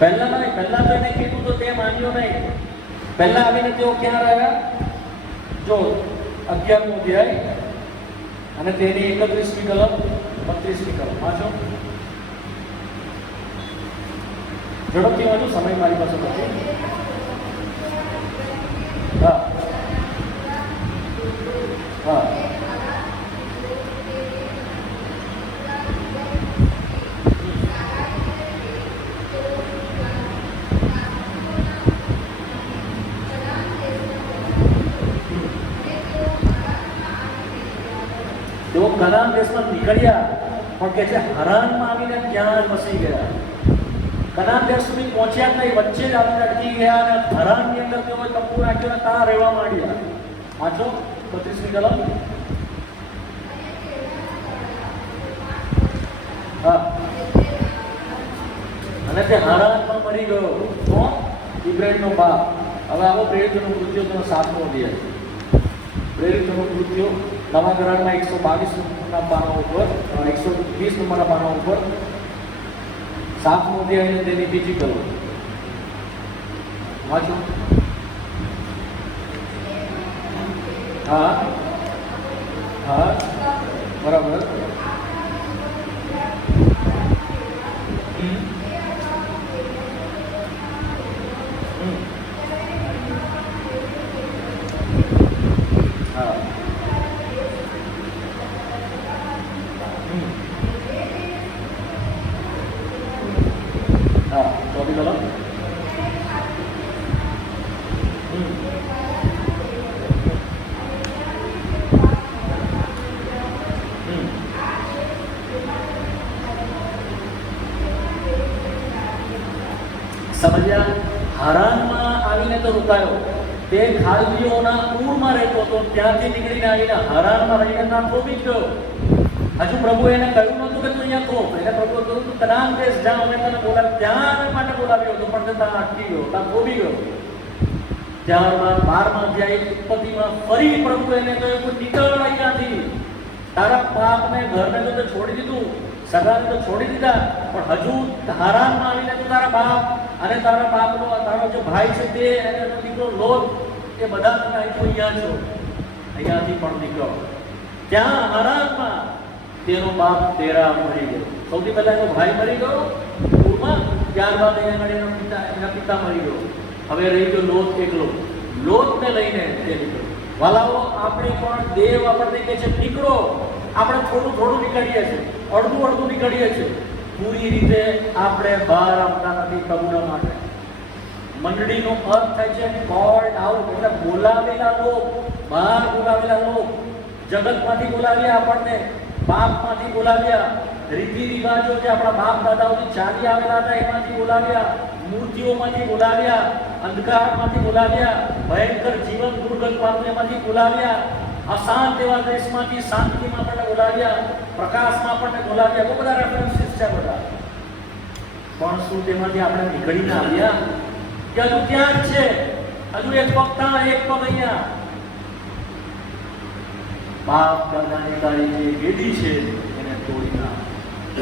પહેલા નહીં, પહેલા તો એને કીધું તો તે માન્યો નહીં. પહેલા આવીને તેઓ ક્યાં રહ્યા? જો 11મો અધ્યાય અને તેની 31મી કલમ 32મી કલમ વાંચો. ઝડપથી વાંચો, સમય મારી પાસે નથી. હા હા તેઓ કનાન દેશમાં નીકળ્યા, પણ કે છે હરાનમાં આવીને ત્યાં જ વસી ગયા. કનાન દેશ સુધી પહોંચ્યા નહીં, વચ્ચે જ આવીને અટકી ગયા અને હરાનની અંદર તેઓએ તંબુ રાખ્યો અને ત્યાં રહેવા માંડ્યા. વાંચો 32મી કલમ. હા, અને તે હારાનમાં મરી ગયો. કોણ? ઇબ્રાહીમનો બાપ. હવે આવો પ્રેરિતોનું મૃત્યુ તેનો 7મો અધ્યાય. પ્રેરિતોનું મૃત્યુ નવા કરારમાં 122 નંબરના પાના ઉપર, 120 નંબરના પાના ઉપર 7મો અધ્યાય અને તેની બીજી કલમ વાંચો. હા હા બરાબર. હા હા, ચોથી કલમ. સમજ્યા? હારાનમાં આવીને તો રોકાયો. તે ખાલદીઓના ઊરમાં રહેતો હતો, ત્યાંથી નીકળીને આવીને હારાનમાં રહીને ત્યાં થોભી ગયો. હજુ પ્રભુ એને કહ્યું નતું કે તું અહીંયા થોભ. એને પ્રભુએ કહ્યું તું કનાન દેશ જા, અમે તને બોલાવ્યો. ત્યાં માટે બોલાવ્યો હતો, પણ તે ત્યાં અટકી ગયો, ત્યાં થોભી ગયો. ત્યારબાદ 12મા અધ્યાય ઉત્પત્તિમાં ફરી પ્રભુ એને કહ્યું કે નીકળ અહીંયાથી. તારા બાપને ઘરને તો તે છોડી દીધું, સગાને તો છોડી દીધા, પણ હજુ હારાનમાં આવીને તું તારા બાપ અને તારા બાપનો તારો જે ભાઈ છે તે અને એનો દીકરો લોત એ બધા તમે અહીંથી અહીંયા છો, અહીંયાથી પણ નીકળો. ત્યાં હારાનમાં તેનો બાપ તેરા મરી ગયો. સૌથી પહેલા એનો ભાઈ મરી ગયો પૂરમાં, ત્યારબાદ એના પિતા મરી ગયો. હવે રહી ગયો લોત એકલો. લોતને લઈને તે નીકળ્યો. વાલાઓ, આપણે પણ દેવ આપણને કહે છે નીકળો. આપણે થોડું થોડું નીકળીએ છીએ, અડધું અડધું નીકળીએ છીએ. પૂરી રીતે આપણે બહાર આવતા નથી પ્રભુના માટે. મંડળીનો અર્થ થાય છે કોલ્ડ આઉટ, એટલે બોલાવેલા લોક, બહાર બોલાવેલા લોક. જગતમાંથી બોલાવ્યા આપણને, પાપમાંથી બોલાવ્યા, રીતિ રિવાજો જે આપણા બાપ દાદાઓથી ચાલી આવેલા હતા એમાંથી બોલાવ્યા, મૂર્તિઓમાંથી બોલાવ્યા, અંધકારમાંથી બોલાવ્યા, ભયંકર જીવન દુર્ગંધમાંથી એમાંથી બોલાવ્યા, અશાંત એવા દેશમાંથી શાંતિમાં આપણને બોલાવ્યા, પ્રકાશમાં આપણને બોલાવ્યા. બહુ બધા રેફરન્સીસ છે બધા. પણ શું તેમાંથી આપણે નીકળીને આવ્યા કે હજુ ત્યાં જ છે? હજુ એક પગ ત્યાં, એક પગ અહીંયા. બાપ દાદાની તારી જે વેદી છે એને તોડી નાખ.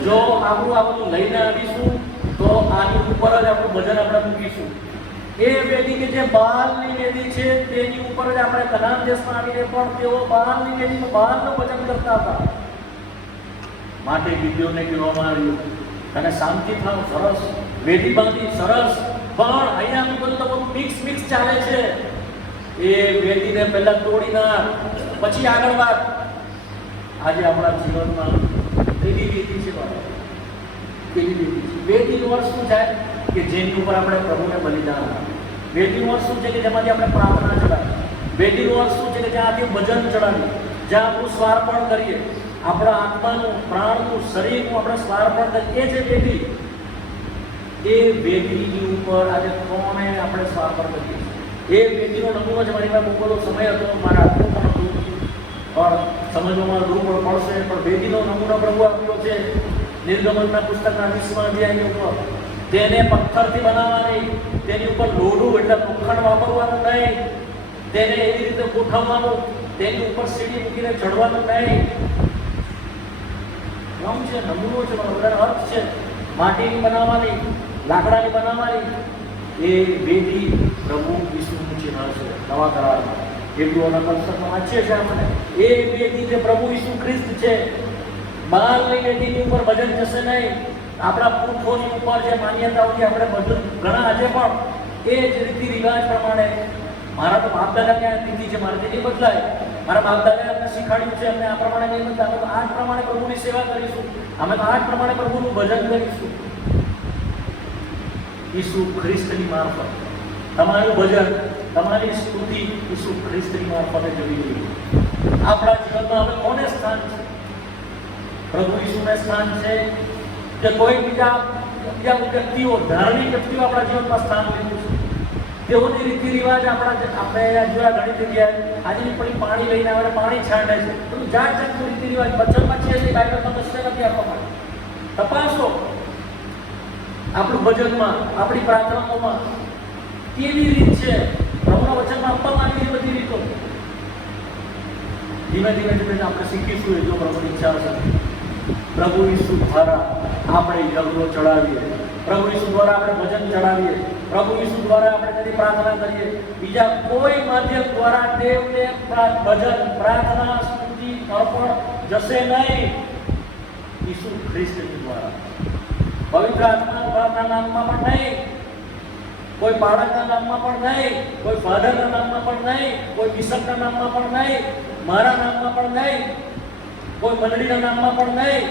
જો આપણું આ બધું લઈને આવીશું તો આની ઉપર જ આપણું ભજન આપણે મૂકીશું. એ વેદી કે જે બાલની વેદી છે તેની ઉપર જ આપણે કનાન દેશમાં આવીને પણ તેઓ બાલની વેદીનું બહારનું ભજન કરતા હતા. માટે ગીધ્યોને કહેવામાં આવ્યું અને શાંતિ થાવ, સરસ વેદી બાંધી, સરસ, પણ અહીંયાનું બધું તો બધું મિક્સ ચાલે છે. એ વેદીને પહેલા તોડી નાખ, પછી આગળ વાત. આજે આપણા જીવનમાં કેવી વેદી છે? કેવી વેદી છે? વેદીનો અર્થ શું થાય કે જેની ઉપર આપણે પ્રભુને બલિદાન આપીએ. વેદીનો અર્થ શું છે કે જેમાંથી આપણે પ્રાર્થના ચડાવીએ. વેદીનો અર્થ શું છે કે જ્યાંથી ભજન ચડાવીએ, જ્યાં આપણું સ્વાર્પણ કરીએ, આપણા આત્માનું, પ્રાણનું, શરીરનું આપણે સ્વાર્પણ કરીએ. એ છે વેદી. એ વેદીની ઉપર આજે કોને આપણે સ્વાર્પણ કરીએ? એ વેદીનો નમૂનો જ મારી પાસે બહુ સમય હતો, મારા હાથમાં પણ હતું, પણ સમજવામાં અઘરું પડશે. પણ વેદીનો નમૂનો પ્રભુ આપ્યો છે નિર્ગમનના પુસ્તકના 20મા અધ્યાયની ઉપર. તેને પથ્થરથી બનાવવાની, તેની ઉપર લોઢું એટલે લોખંડ વાપરવાનું નહીં, તેને એવી રીતે ગોઠવવાનું, તેની ઉપર સીડી મૂકીને ચડવાનું નહીં. નામ છે, નમૂનો છે, બધાનો અર્થ છે. માટીની બનાવવાની, લાકડાની બનાવવાની એ વેદી પ્રભુ ઈસુનું ચિહ્ન છે નવા કરારમાં. હિબ્રુઓના પુસ્તકમાં વાંચીએ છીએ આપણે એ વેદી જે પ્રભુ ઈસુ ખ્રિસ્ત છે. બાલની વેદીની ઉપર ભજન જશે નહીં. આપણા પુરુષોની ઉપર જે માન્યતાઓથી આપણે ભજન ઘણા આજે પણ એ જ રીતિ રિવાજ પ્રમાણે મારા તો બાપ દાદા ક્યાં નીતિ છે મારાથી નહીં બદલાય. મારા બાપ દાદાએ અમને શીખવાડ્યું છે અમને આ પ્રમાણે નહીં બદલાય. અમે તો આ જ પ્રમાણે પ્રભુની સેવા કરીશું. અમે તો આ જ પ્રમાણે પ્રભુનું ભજન કરીશું. ઈસુ ખ્રિસ્તની મારફત તમારું ભજન તમારી સ્તુતિ ઈસુ ખ્રિસ્તની મારફતે જવી જોઈએ. આપણા જીવનમાં હવે કોને સ્થાન છે? પ્રભુ ઈસુને સ્થાન છે કે કોઈ બીજા વ્યક્તિઓ ધાર્મિક વ્યક્તિઓ આપણા જીવનમાં સ્થાન લીધું છે? તેઓની રીતિ રિવાજ આપણે જોયા ઘણી જગ્યાએ આજે પણ પાણી લઈને આવે પાણી છાંટે છે. તો જાત જાતનું રીતિ રિવાજ વચનમાં છે એ બાઇબલમાં કશે નથી આપવા માટે. તપાસો આપણું ભજનમાં આપણી પ્રાર્થનાઓમાં કેવી રીત છે. પ્રભુના વચનમાં આપવામાં આવી બધી રીતો ધીમે ધીમે ધીમે આપણે શીખીશું. જો પ્રભુની ઈચ્છા હશે પ્રભુ ઈસુ દ્વારા આપણે યજ્ઞો ચડાવીએ, પ્રભુ ઈસુ દ્વારા આપણે ભજન ચડાવીએ, પ્રભુ ઈસુ દ્વારા આપણે તેની પ્રાર્થના કરીએ. બીજા કોઈ માધ્યમ દ્વારા દેવને ભજન પ્રાર્થના સ્તુતિ અર્પણ જશે નહીં. ઈસુ ખ્રિસ્તની દ્વારા પવિત્ર આત્માના નામમાં પણ નહીં, કોઈ બાળકના નામમાં પણ નહીં, કોઈ ફાધરના નામમાં પણ નહીં, કોઈ બિશપના નામમાં પણ નહીં, મારા નામમાં પણ નહીં, કોઈ મંડળીના નામમાં પણ નહીં.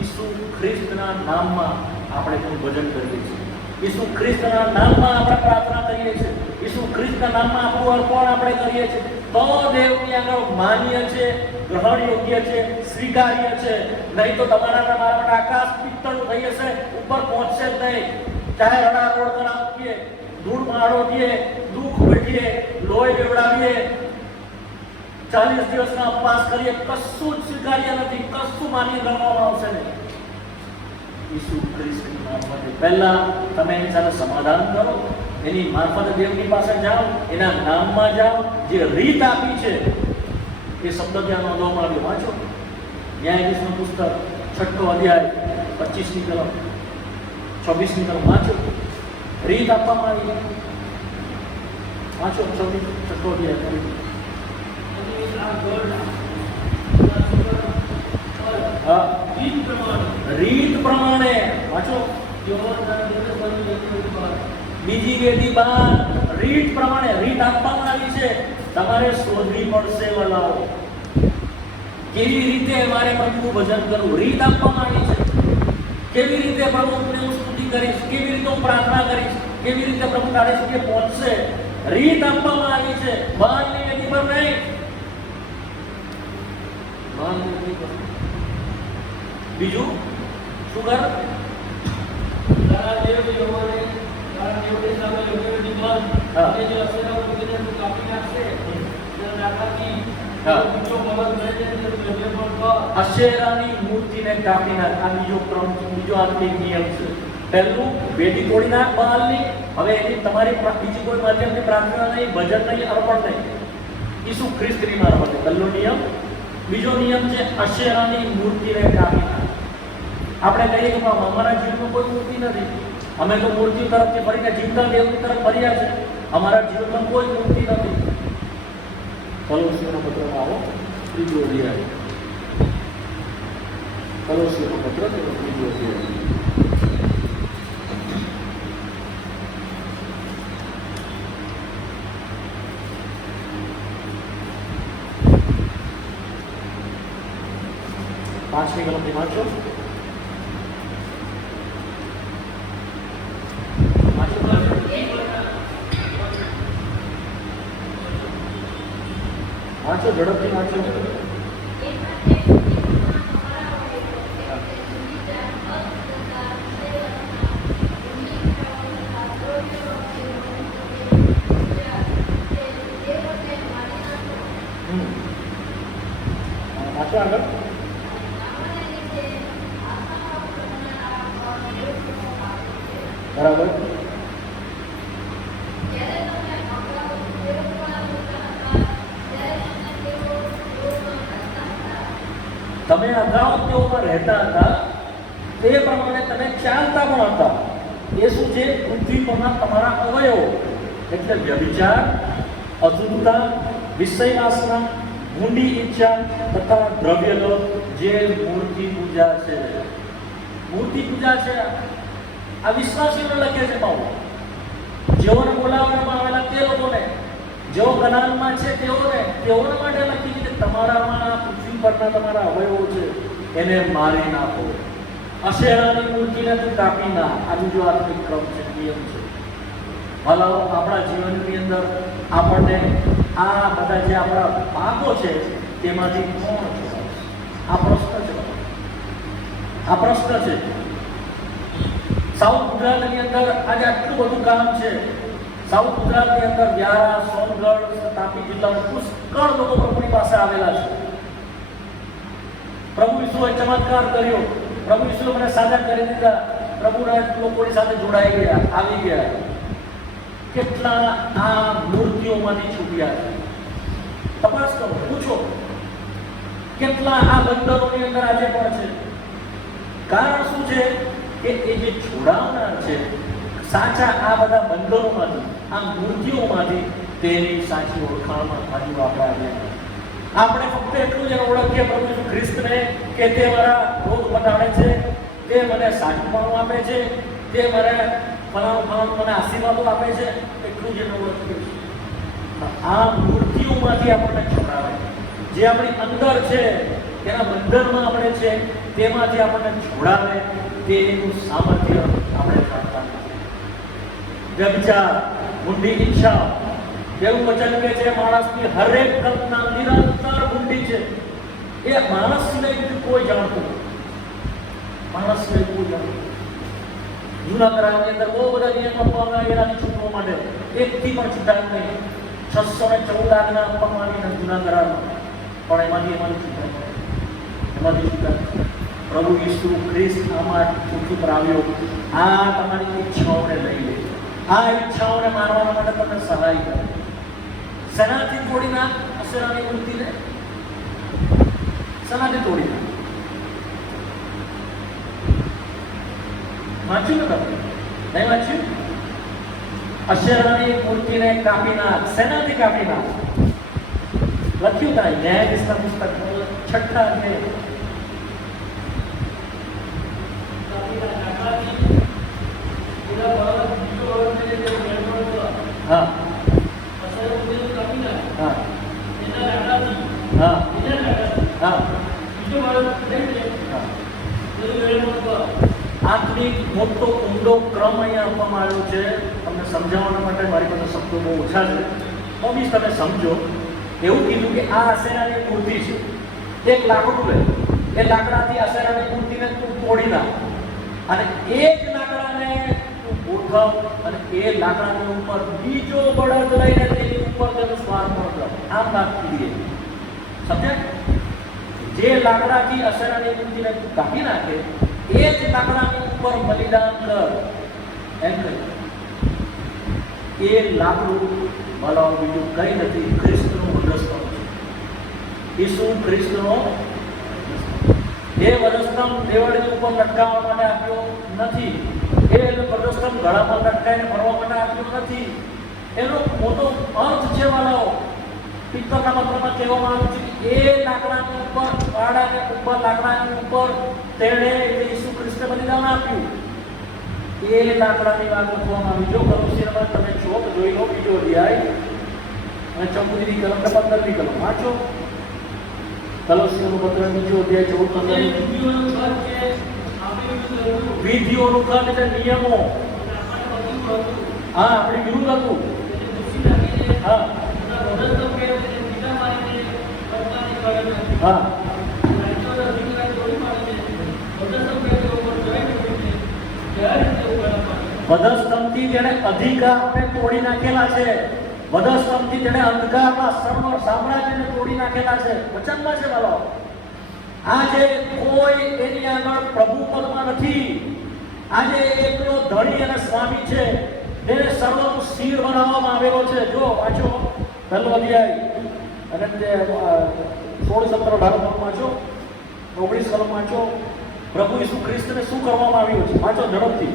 ઈસુ ખ્રિસ્તના નામમાં આપણે તેનું ભજન કરીએ છીએ. ઈસુ ખ્રિસ્તના નામમાં આપણે પ્રાર્થના કરીએ છીએ. ઈસુ ખ્રિસ્તના નામમાં આપણું અર્પણ આપણે કરીએ છીએ. તો દેવની આગળ માન્ય છે, ગ્રહણ યોગ્ય છે, સ્વીકાર્ય છે. નહીં તો તમારા માટે આકાશ પિત્તળું થઈ જશે, ઉપર પહોંચશે જ નહીં. ચાહે રડારોડ કરાવીએ, ધૂળ માળોટીએ, દુઃખ વેઠીએ, લોહી વેવડાવીએ, 40 દિવસના ઉપવાસ કરીએ, કશું જ સ્વીકાર્ય નથી, કશું માન્ય ગણવામાં આવશે નહીં. ઈસુ ખ્રિસ્તની મારફતે પહેલા તમે એની સાથે સમાધાન કરો, એની મારફતે દેવની પાસે જાઓ, એના નામમાં જાઓ. જે રીત આપી છે એ શબ્દ ત્યાં નોંધવામાં આવ્યો. વાંચો ન્યાયાધીશનું પુસ્તક 6ઠો અધ્યાય 25મી કલમ 26મી કલમ વાંચો. રીત આપવામાં આવી. વાંચો 6ઠો અધ્યાય. રીત પ્રમાણે વાંચો. બીજી વેદી બાદ રીત પ્રમાણે રીત આપવામાં આવી છે. તમારે શોધવી પડશે વલાઓ કેવી રીતે મારે પ્રભુનું ભજન કરવું. રીત આપવામાં આવી છે. કેવી રીતે પ્રભુને હું સ્તુતિ કરીશ, કેવી રીતે હું પ્રાર્થના કરીશ, કેવી રીતે પ્રભુ તારે સુધી પહોંચશે. રીત આપવામાં આવી છે. બહારની વેદી પર નહીં. બીજું શું કર? અશેરાની મૂર્તિને કાપી નાખ. આ બીજો આત્મિક નિયમ છે. પહેલું વેદી તોડી નાખ બહારની. હવે એની તમારી બીજી કોઈ માધ્યમથી પ્રાર્થના નહીં, ભજન નહીં, અર્પણ નહીં. ઈસુ ખ્રિસ્તની મારફતે પહેલો નિયમ. બીજો નિયમ છે અશેરાની મૂર્તિને કાપી નાખ. આપણે કહીએ કે અમારા જીવનમાં કોઈ મૂર્તિ નથી, અમે તો મૂર્તિ તરફથી ફરીને જીવતા દેવની તરફ ફર્યા છે, અમારા જીવનમાં કોઈ મૂર્તિ નથી. કોલોસીઓનો પત્રમાં આવો, ત્રીજો અધ્યાય. કોલોસીઓનો પત્ર તેનો ત્રીજો અધ્યાય. પાંચમી કલમથી વાંચો. વાંચો ઝડપથી વાંચો. વાંચો આગળ. બરાબર. તમે અગાઉ તેઓમાં રહેતા હતા, તે પ્રમાણે તમે ચાલતા પણ હતા. એ શું છે? પૃથ્વી પરના તમારા અવયવો, એટલે વ્યભિચાર, અશુદ્ધતા, વિષય વાસના, ઊંડી ઈચ્છા તથા દ્રવ્યલોભ, જે મૂર્તિ પૂજા છે. મૂર્તિ પૂજા છે આ વિશ્વાસીઓને લખે છે પાઉલ. જેઓને બોલાવવામાં આવેલા તે લોકોને, જેઓ કનાનમાં છે તેઓને માટે લખી છે કે તમારામાં પૃથ્વી પરના તમારા અવયવો છે એને મારી નાખો. અશેરાની મૂર્તિને તું કાપી ના. આ બીજો આત્મિક ક્રમ છે, નિયમ છે. ભલાઓ આપણા જીવનની અંદર આપણને આ બધા જે આપણા પાપો છે તેમાંથી કોણ છોડાવશે? આ પ્રશ્ન છે. આ પ્રશ્ન છે. સાઉથ ગુજરાતની અંદર આજે આટલું બધું કામ છે. સાઉથ ગુજરાતની અંદર વ્યારા, સોનગઢ, તાપી જિલ્લામાં પુષ્કળ લોકો પ્રભુની પાસે આવેલા છે. પ્રભુ ઈસુએ ચમત્કાર કર્યો, પ્રભુ ઈસુએ મને સાજા કરી દીધા, પ્રભુના લોકોની સાથે જોડાઈ ગયા, આવી ગયા. કેટલા આ મૂર્તિઓમાંથી છૂટ્યા છે? તપાસ કરો, પૂછો. કેટલા આ બંધનોની અંદર આજે પણ છે? કારણ શું છે? કે એ જે છોડાવનાર છે સાચા આ બધા બંધનોમાંથી, આ મૂર્તિઓમાંથી, તેની સાચી ઓળખાણમાં હજુ આપણે આવ્યા. આપણે ફક્ત એટલું જ ઓળખીએ પ્રભુ ઈસુ ખ્રિસ્તને કે તે મારા રોગ મટાડે છે, તે મને સાચુંપણું આપે છે, તે મને ફલાણું મને આશીર્વાદો આપે છે, એટલું જ ઓળખીએ છીએ. આ મૂર્તિઓમાંથી આપણને છોડાવે, જે આપણી અંદર છે તેના બંધનમાં આપણે છે તેમાંથી આપણને છોડાવે, તેનું સામર્થ્ય આપણે જાણતા નથી. વ્યભિચાર, ઊંડી ઈચ્છા, એવું વચન કહે છે માણસની હરેક કલ્પના નિરંતર ઊંડી છે. એ માણસ સિવાય બીજું કોઈ જાણતું નથી. માણસ સિવાય કોઈ જાણતું નથી. જૂના કરારની અંદર બહુ બધા નિયમો આપવામાં આવ્યા એનાથી છૂટવા માટે, એકથી પણ છૂટાયું નહીં. 614 આજ્ઞા આપવામાં આવી જૂના કરારમાં, પણ એમાંથી છૂટાયું. પ્રભુ ઈસુ ખ્રિસ્ત આમાં ચૂકી પર આવ્યો. આ તમારી ઈચ્છાઓને લઈ લે, આ ઈચ્છાઓને મારવા માટે તમને સહાય કરે. શેનાથી તોડી નાખ અશેરાની મૂર્તિને? શેનાથી તોડી નાખ? વાંચ્યું ને તમે? નહીં વાંચ્યું? અશેરાની મૂર્તિને કાપી નાખ. શેનાથી કાપી નાખ? લખ્યું થાય ન્યાયાધીશના પુસ્તક 6ઠા અધ્યાય. હા હા હા આત્મિક મોટો ઊંડો ક્રમ અહીંયા આપવામાં આવ્યો છે. તમને સમજાવવા માટે મારી પાસે શબ્દો બહુ ઓછા છે, તો બી તમે સમજો. એવું કીધું કે આ અશેરાની મૂર્તિ છે, એક લાકડું લે, એ લાકડાથી અશેરાની મૂર્તિને તું તોડી નાખ, અને એ જ લાકડાને તું ગોઠવ, અને એ લાકડાની ઉપર બીજો બળદ લઈને તેની ઉપર તેનું સ્વાર્પણ કર. આમ નાખી દે. સમજ્યા? જે લાકડાથી અશેરાની મૂર્તિને તું કાપી નાખે, એ જ લાકડાની ઉપર બલિદાન કર. એમ કહ્યું. એ લાકડું ભલાઓ બીજું કઈ નથી, ખ્રિસ્તનું વધસ્તંભ છે. ઈસુ ખ્રિસ્તનો એ વધસ્તંભ દેવળની ઉપર લટકાવવા માટે આપ્યો નથી. એ વધસ્તંભ ગળામાં લટકાઈને ફરવા માટે આપ્યો નથી. એનો મોટો અર્થ છે વાલાઓ. પિત્તરના પત્રમાં કહેવામાં આવ્યું છે કે એ લાકડાની ઉપર, વાડાને ઉપર, લાકડાની ઉપર તેણે ઈસુ ખ્રિસ્તે બલિદાન આપ્યું. એ લાકડાની વાત લખવામાં આવી. જો કલોસીમાં તમે છો તો જોઈ લો બીજો અધ્યાય અને 14ની કલમ ને 15ની કલમ વાંચો. કલોસીનું પત્ર બીજો અધ્યાય 14-15. વિધિઓનું ખંડ એટલે નિયમો. હા, આપણી વિરુદ્ધ હતું. હા હા વધસ્તંભથી જેણે અધિકારને તોડી નાખેલા છે, વધસ્તંભથી જેણે અંધકારના સર્વ સામ્રાજ્યને તોડી નાખેલા છે. વચનમાં છે બોલો. આજે કોઈ એની આગળ પ્રભુ પદમાં નથી. આજે એકલો ધણી અને સ્વામી છે, તેને સર્વનું શિર બનાવવામાં આવેલો છે. જો વાંચો પહેલો અધ્યાય અને 16-17 વાંચો, 19 કલમ વાંચો. પ્રભુ ઈસુ ખ્રિસ્તને શું કરવામાં આવ્યું છે? વાંચો ઝડપથી.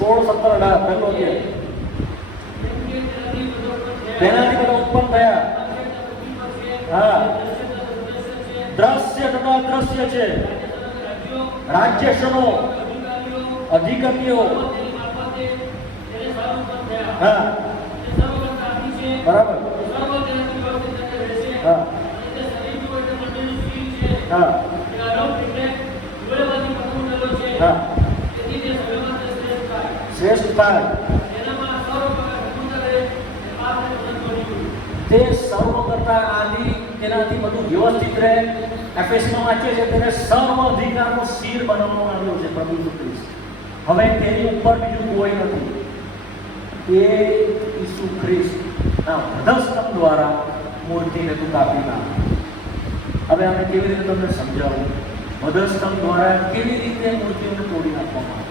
16, 17, 18 પહેલો અધ્યાય. તેનાથી બધા ઉત્પન્ન થયા. હા, દ્રશ્ય તથા દ્રશ્ય છે, રાજ્યશનો, અધિકારીઓ. હા, બરાબર. હા, હા, હા, શ્રેષ્ઠ થાય. તે સર્વ કરતા આદિ, તેનાથી બધું વ્યવસ્થિત રહે. એફએસમાં વાંચીએ છીએ તેને સર્વ અધિકારનો શિર બનાવવામાં આવ્યો છે પ્રભુ ઈસુ ખ્રિસ્ત. હવે તેની ઉપર બીજું કોઈ નથી. એ ઈસુ ખ્રિસ્તના વધસ્તંભ દ્વારા મૂર્તિને તું કાપી નાખ. હવે અમે કેવી રીતે તમને સમજાવું? વધસ્તંભ દ્વારા કેવી રીતે મૂર્તિઓને તોડી નાખવામાં આવે,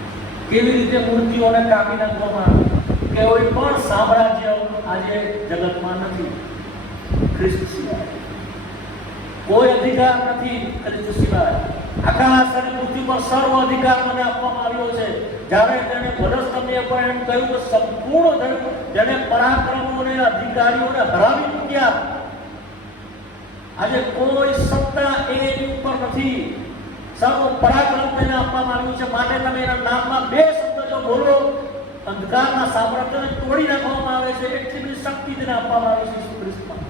કેવી રીતે મૂર્તિઓને કાપી નાખવામાં આવે. કે કોઈ પણ સામ્રાજ્ય આજે જગતમાં નથી ખ્રિસ્ત સિવાય. કોઈ અધિકાર નથી ખ્રિસ્ત સિવાય. આકાશ અને પૃથ્વી પર સર્વ અધિકાર મને આપવામાં આવ્યો છે. જ્યારે તેને વધસ્તંભે પર એમ કહ્યું કે સંપૂર્ણ ધર્મ જેને પરાક્રમોને અધિકારીઓને હરાવી મૂક્યા. આજે કોઈ સત્તા એની ઉપર નથી. સર્વ પરાક્રમ તેને આપવામાં આવ્યું છે. માટે તમે એના નામમાં 2 શબ્દ જો બોલો, અંધકારના સામ્રાજ્યને તોડી નાખવામાં આવે છે. એટલી બધી શક્તિ તેને આપવામાં આવે છે ઈસુ ખ્રિસ્તમાં,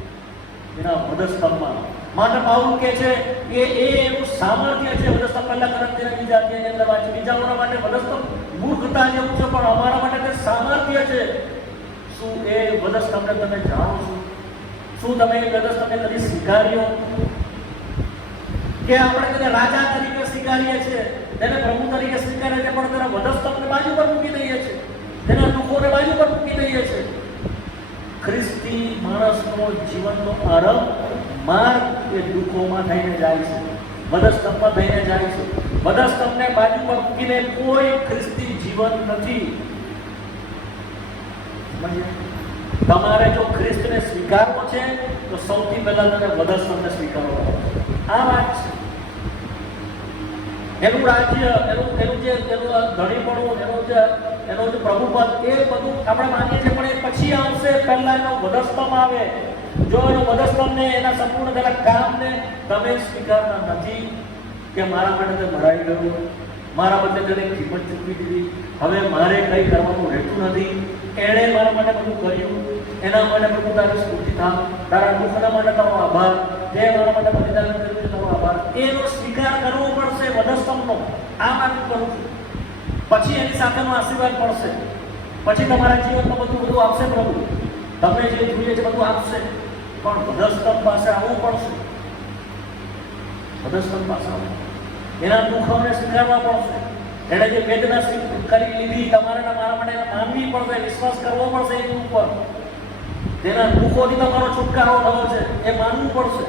એના વધસ્તંભમાં. માટે પાઉલ કહે છે કે એ એનું સામર્થ્ય છે. વધસ્તંભ પહેલા કરંથીના બીજા અધ્યાયની અંદર વાંચી. બીજાઓના માટે વધસ્તંભ મૂર્ખતા જેવું છે, પણ અમારા માટે તે સામર્થ્ય છે. શું એ વધસ્તંભને તમે જાણો છો? શું તમે એ વધસ્તંભને કદી સ્વીકાર્યો? કે આપણે તેને રાજા તરીકે સ્વીકારીએ છીએ, તેને પ્રભુ તરીકે સ્વીકારીએ છીએ, પણ તેના વધસ્તંભને બાજુ પર મૂકી દઈએ છીએ, તેના દુઃખોને બાજુ પર મૂકી દઈએ છીએ. ખ્રિસ્તી માણસનો જીવનનો આરંભ માર્ગ એ દુઃખોમાં થઈને જાય છે, વધસ્તંભમાં થઈને જાય છે. વધસ્તંભને બાજુ પર મૂકીને કોઈ ખ્રિસ્તી જીવન નથી. તમારે જો ખ્રિસ્તને સ્વીકારવો છે તો સૌથી પહેલા તમે વધસ્તંભને સ્વીકારવો. આ વાત છે. એનું રાજ્ય, એનું જે ધણીપણું, એનો જે પ્રભુપદ, એ બધું આપણે માનીએ છીએ, પણ એ પછી આવશે. પહેલા એનો વધસ્તંભ આવે. જો એનો વધસ્તંભને, એના સંપૂર્ણ થયેલા કામને તમે સ્વીકારતા નથી કે મારા માટે તે મરાઈ ગયું, મારા બદલે તેને કિંમત ચૂકવી દીધી, હવે મારે કંઈ કરવાનું રહેતું નથી, એણે મારા માટે બધું કર્યું, એના માટે પ્રભુ તારી સ્તુતિ થાવ, તારા દુઃખના માટે તારો આભાર, તે મારા માટે બલિદાન કર્યું છે, તારો આભાર. એનો સ્વીકાર કરવો પડશે વધસ્તંભનો. આ વાત કરું છું. પછી એની સાથેનો આશીર્વાદ પડશે. પછી તમારા જીવનમાં બધું આપશે પ્રભુ. તમને જે જોઈએ છે બધું આપશે, પણ વધસ્તંભ પાસે આવવું પડશે. વધસ્તંભ પાસે આવવું, એના દુઃખોને સ્વીકારવા પડશે. એણે જે વેદના કરી લીધી તમારે મારા માટે માનવી પડશે, વિશ્વાસ કરવો પડશે એની ઉપર. તેના દુઃખોથી તમારો છુટકારો થયો છે એ માનવું પડશે.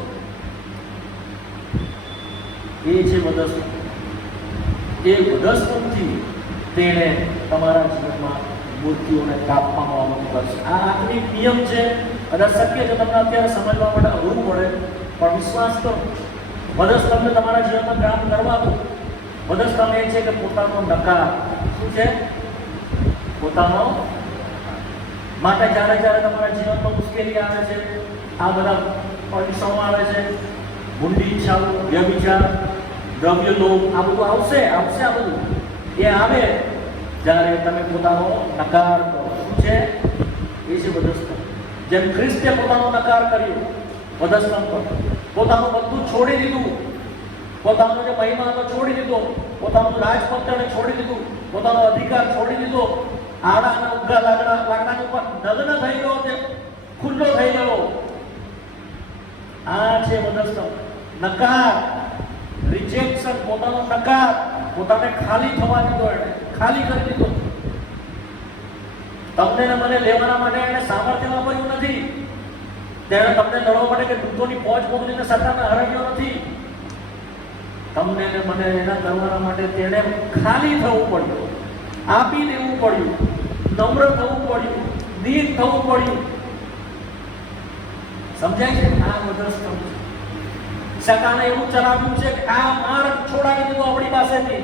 એ છે વધસ્તંભ. એ વધસ્તંભથી તેણે તમારા જીવનમાં મૂર્તિઓને કાપવામાં કરશે. આ આત્મિક નિયમ છે. અને શક્ય છે તમને અત્યારે સમજવા માટે અઘરું પડે, પણ વિશ્વાસ કરો. વધસ્તંભને તમારા જીવનમાં કામ કરવા દો. વધસ્તંભ એ છે કે પોતાનો નકાર. શું છે? પોતાનો. માટે જ્યારે તમારા જીવનમાં મુશ્કેલી આવે છે, આ બધા પરીક્ષાઓ આવે છે, ઊંડી ઈચ્છાઓ, વ્યભિચાર, દ્રવ્ય લોભ, આ બધું આવશે. આ બધું એ આવે જ્યારે તમે પોતાનો નકાર કરો. શું છે? એ છે વધસ્તંભ. જેમ ખ્રિસ્તે પોતાનો નકાર કર્યો વધસ્તંભ પર, પોતાનું બધું છોડી દીધું, પોતાનો જે મહિમા હતો છોડી દીધો, પોતાનું રાજપત્રને છોડી દીધું, પોતાનો અધિકાર છોડી દીધો, આડા અને ઉઘા લાકડાની ઉપર નગ્ન થઈ ગયો, તે ખુલ્લો થઈ ગયો. આ છે વધસ્તંભ. નકાર, રિજેક્શન, પોતાનો નકાર, પોતાને ખાલી થવા દીધો, એને ખાલી કરી દીધો. તમને ને મને લેવાના માટે એને સામર્થ્ય વાપર્યું નથી. તેણે તમને લડવા માટે કે દૂતોની ફોજ મોકલીને સત્તાને હરાવ્યો નથી. તમને ને મને એના કરવાના માટે તેણે ખાલી થવું પડ્યું, આપી દેવું પડ્યું, નમ્ર થવું પડ્યું, દીન થવું પડ્યું. સમજાય છે? આ વધસ્તંભ છે. સતાને એવું ચલાવ્યું છે કે આ માર્ગ છોડાવી દીધો આપણી પાસેથી.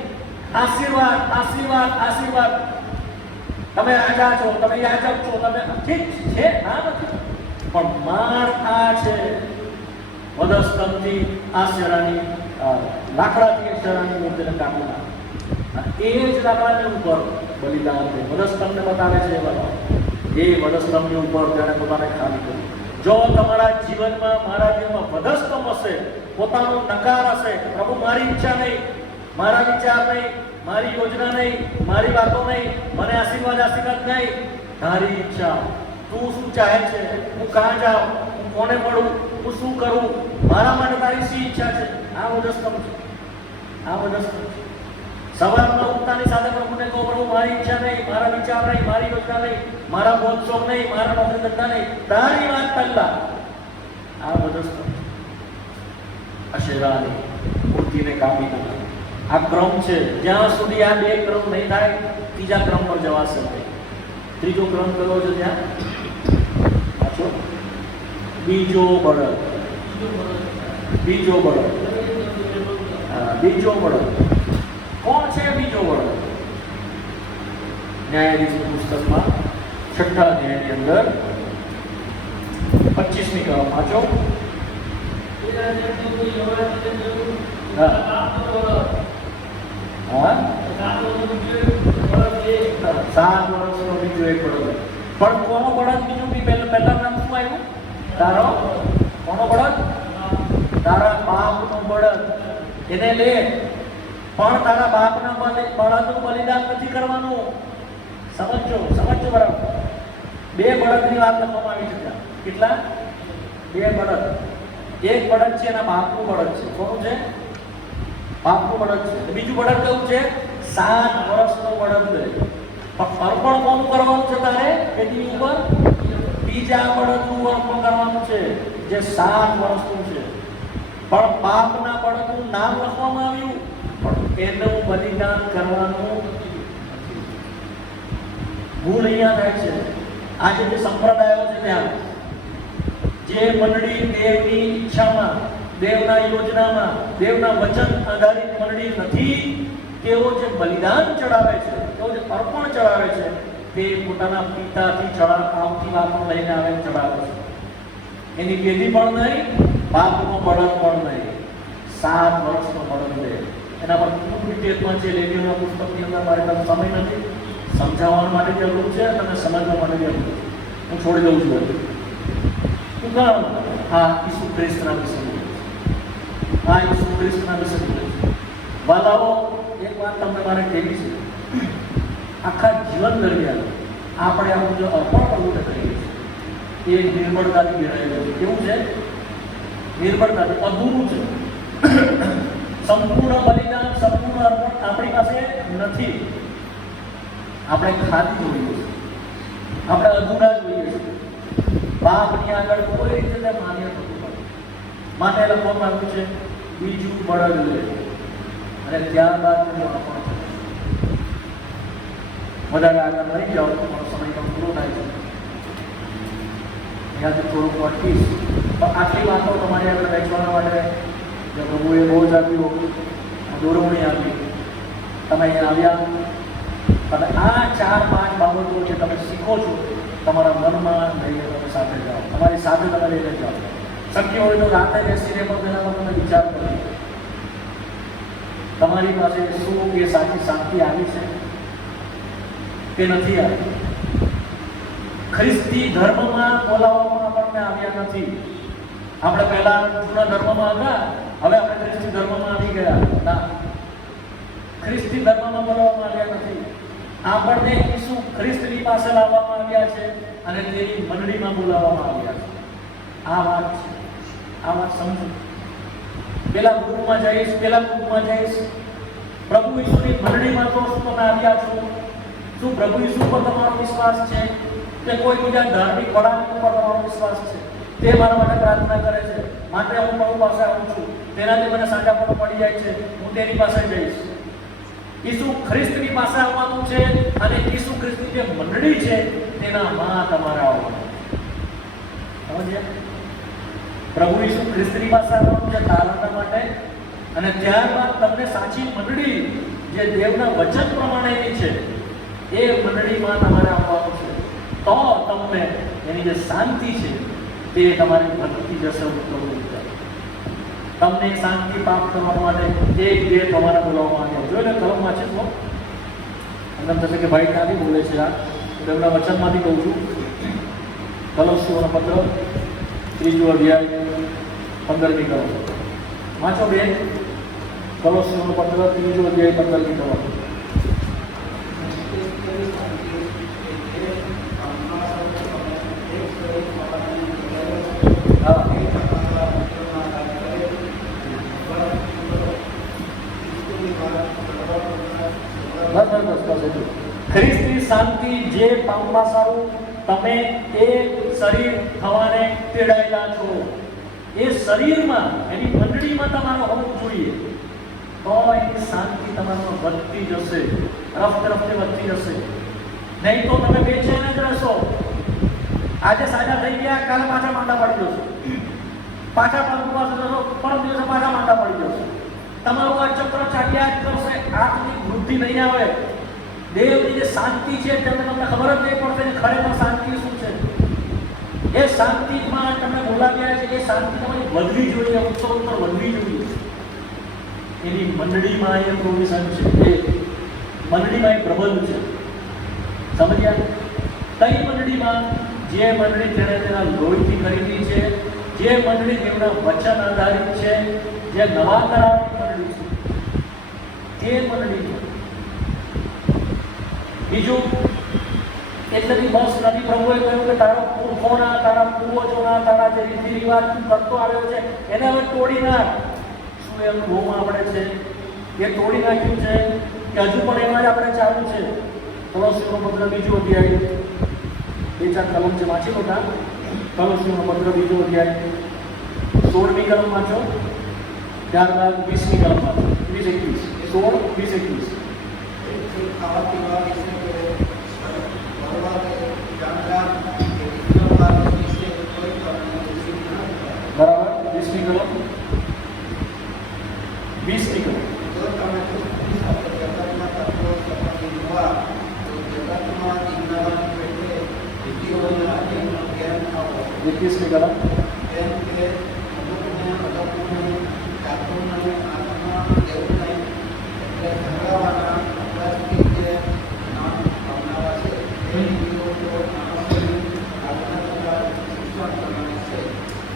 આશીર્વાદ, આશીર્વાદ, આશીર્વાદ. તમે રાજા છો, તમે યાજક છો, તમે ઠીક છે, ના નથી, પણ માર આ છે વધસ્તંભથી આ શેરાની લાકડાથી એ શેરાની મૂર્તિને કાપી નાખી. એ જ લાકડાની ઉપર બલિદાન છે. વધસ્તંભને બતાવે છે એ વધસ્તંભની ઉપર તેણે પોતાને ખાલી કર્યું. જો તમારા જીવનમાં, મારા જીવનમાં વધસ્તંભ હશે, પોતાનો નકાર હશે, પ્રભુ મારી ઈચ્છા નહીં, મારા વિચાર નહીં, મારી યોજના નહીં, મારી વાતો નહીં, મને આશીર્વાદ નહીં, તારી ઈચ્છા, તું શું ચાહે છે, હું ક્યાં જાઉં, હું કોને મળું, હું શું કરું, મારા માટે તારી શી ઈચ્છા છે, આ વધસ્તંભ છે. આ વધસ્તંભ છે. સવારમાં ઉઠતાની સાથે પ્રભુને કહો, પ્રભુ મારી ઈચ્છા નહીં, મારા વિચાર નહીં, મારી યોજના નહીં, મારા બોધશોખ નહીં, મારા નોકરી ધંધા નહીં, તારી વાત પહેલા. આ વધસ્તંભ અશેરાની મૂર્તિને કાપી નાખી. આ ક્રમ છે. જ્યાં સુધી આ બે ક્રમ નહીં થાય, ત્રીજા ક્રમ પર જવાશે નહીં. ત્રીજો ક્રમ કયો છે ત્યાં? પાછો બીજો બળદ. બીજો બળદ. બીજો બળદ કોણ છે? બીજો બળદ ન્યાયાધીશની પુસ્તકમાં 6ઠ્ઠા અધ્યાયની અંદર 25મી કલમ વાંચો. હા, 7 વર્ષનો બીજો એક બળદ. પણ કોનો બળદ? બીજું બી પહેલા નામ શું આવ્યું? તારો કોનો બળદ? તારા બાપનો બળદ. એને લે, પણ તારા બાપના બળદનું બલિદાન નથી કરવાનું. સમજો બરાબર. 2 બળદની વાત લખવામાં આવી છે ત્યાં. કેટલા? 2 બળદ. એક બળદ છે એના બાપનું બળદ છે. કોનું છે? બાપનું બળદ છે. બીજું બળદ કેવું છે? 7 વર્ષનો બળદ લે. પણ અર્પણ કોનું કરવાનું છે તારે? એની ઉપર બીજા બળદનું અર્પણ કરવાનું છે જે 7 વર્ષનું છે. પણ બાપના બળદનું નામ લખવામાં આવ્યું, પણ એનું બલિદાન કરવાનું ભૂલ અહીંયા થાય છે. આજે જે સંપ્રદાયો છે ત્યાં જે મંડળી દેવની ઈચ્છામાં, દેવના યોજનામાં, દેવના વચન આધારિત મંડળી નથી, તેઓ જે બલિદાન ચડાવે છે, તેઓ જે અર્પણ ચડાવે છે, તે પોતાના પિતાથી આવતી વાતો લઈને આવે ચડાવે છે. એની પેઢી પણ નહીં, બાપનો બળદ પણ નહીં, 7 વર્ષનો બળદ લે. એના પર ખૂબ ડિટેલમાં છે. લેવીઓના પુસ્તકની અંદર મારે સમય નથી સમજાવવા માટે જરૂર છે, તમે સમજવા માટે જરૂર છે. હું છોડી દઉં છું. શું કામ? હા, ઈસુ ખ્રિસ્તના વિશે. હા, ઈસુ ખ્રિસ્તના વિશે. વાલાઓ, એક વાત તમને મારે કહેવી છે. આખા જીવન દરમિયાન આપણે આપણું જે અર્પણ કરવું કરીએ છીએ એ નિર્બળતાથી ઘેરાયેલું છે. કેવું છે? નિર્બળતાથી. અધૂરું છે. સંપૂર્ણ બલિદાન, સંપૂર્ણ અર્પણ આપણી પાસે નથી. આપણે ખાલી જોઈએ છે, આપણે અધૂરા જોઈએ છે. બાપની આગળ કોઈ રીતે માન્ય થતું નથી. માટે લખવામાં આવ્યું છે બીજું બળદ લે અને ત્યારબાદ અર્પણ. વધારે આગળ લઈ જાઓ તો પણ સમય પણ પૂરો થાય છે. ત્યાંથી થોડુંક અટકીશ, પણ આટલી વાતો તમારી આગળ વહેંચવા માટે પ્રભુએ બહુ જ આપ્યું, દોરવણી આપી. તમે અહીંયા આવ્યા, તમે આ 4-5 બાબતો જે તમે શીખો છો તમારા મનમાં લઈને તમે સાથે જાઓ, તમારી સાથે તમે લઈને જાઓ. શક્ય હોય તો રાતે બેસીને પણ તેના પર તમે વિચાર કરો. તમારી પાસે શું એ સાચી શાંતિ આવી છે કે નથી આવી? ખ્રિસ્તી ધર્મમાં બોલાવવામાં આપણને આવ્યા નથી. આપણે પહેલા જૂના ધર્મમાં હતા, હવે આપણે ખ્રિસ્તી ધર્મમાં આવી ગયા. ના, ખ્રિસ્તી ધર્મમાં બોલાવવામાં આવ્યા નથી. આપણને ઈસુ ખ્રિસ્તની પાસે લાવવામાં આવ્યા છે અને તેની મંડળીમાં બોલાવવામાં આવ્યા છે. આ વાત છે. આ વાત સમજો. પેલા ગ્રુપમાં જઈશ, પ્રભુ ઈસુની મંડળીમાં તો શું તમે આવ્યા છો? શું પ્રભુ ઈસુ પર તમારો વિશ્વાસ છે કે કોઈ બીજા ધાર્મિક વડાની ઉપર તમારો વિશ્વાસ છે? તે મારા માટે પ્રાર્થના કરે છે, માટે હું પ્રભુ પાસે આવું છું. તેનાથી મને સાચાપણું મળી જાય છે, હું તેની પાસે જઈશ. ઈસુ ખ્રિસ્તની પાસે આવવાનું છે અને ઈસુ ખ્રિસ્તની જે મંડળી છે તેનામાં તમારે આવવાનું. સમજ્યા? પ્રભુ ઈસુ ખ્રિસ્તની પાસે આવવાનું છે તારણના માટે, અને ત્યારબાદ તમને સાચી મંડળી જે દેવના વચન પ્રમાણેની છે એ મંડળીમાં તમારે આવવાનું છે, તો તમને એની જે શાંતિ છે તે તમારી વધતી જશે. તમને શાંતિ પ્રાપ્ત કરવા માટે એક બે તમારા બોલાવવામાં આવ્યા. જો એટલે ધર્મમાં છે તો એમ થશે કે ભાઈ ક્યાંથી બોલે છે આ, તો એમના વચનમાંથી કહું છું. કલોસીઓનો પત્ર 3 અધ્યાય 15મી કલમ વાંચો બેન. કલોસીઓનો પત્ર 3 અધ્યાય 15મી કલમ. ખ્રિસ્તની શાંતિ જે પામવા સારું તમે એક શરીર થવાને તેડાયેલા છો. એ શરીરમાં એની મંડળીમાં તમારો હોવું જોઈએ, તો એની શાંતિ તમારામાં વધતી જશે, રફતે વધતી જશે. નહીં તો તમે બેચેન જ રહેશો. આજે સાજા થઈ ગયા, કાલે પાછા માંદા પડી જશો, પાછા ઉપવાસ જશો, પરમ દિવસે પાછા માંદા પડી જશો. તમારું આ ચક્ર ચાલ્યા જ કરશે. આત્મિક વૃદ્ધિ નહીં આવે. દેવની જે શાંતિ છે તેમને તમને ખબર જ નહીં પડશે કે ખરેખર શાંતિ શું છે. એ શાંતિમાં તમને બોલાવ્યા છે, એ શાંતિ તમારી વધવી જોઈએ, ઉત્સવ વધવી જોઈએ. એની મંડળીમાં એ પ્રોવિઝન છે, એ મંડળીમાં એ પ્રબંધ છે. સમજ્યા? કઈ મંડળીમાં? જે મંડળી તેણે તેના લોહીથી ખરીદી છે, જે મંડળી તેમના વચન આધારિત છે, જે નવા કરારની મંડળી છે, તે મંડળી. બીજું એટલેથી બસ નથી. પ્રભુએ કહ્યું કે તારા પુરખોના, તારા પૂર્વજોના, તારા જે રીતિ રિવાજ તું કરતો આવ્યો છે એને હવે તોડી નાખ. શું એનું બહુ આપણે છે એ તોડી નાખ્યું છે કે હજુ પણ એમાં જ આપણે ચાલુ છે? કલોસીઓનો પત્ર 2 અધ્યાય 2-4 કલમ છે, વાંચી લો. કલોસીઓનો પત્ર 2 અધ્યાય 16મી કલમ વાંચો, ત્યારબાદ 20મી કલમ વાંચો. 20-21 બરાબર. 20મી કલમ 20મી કલમ. એકવીસમી કલમ.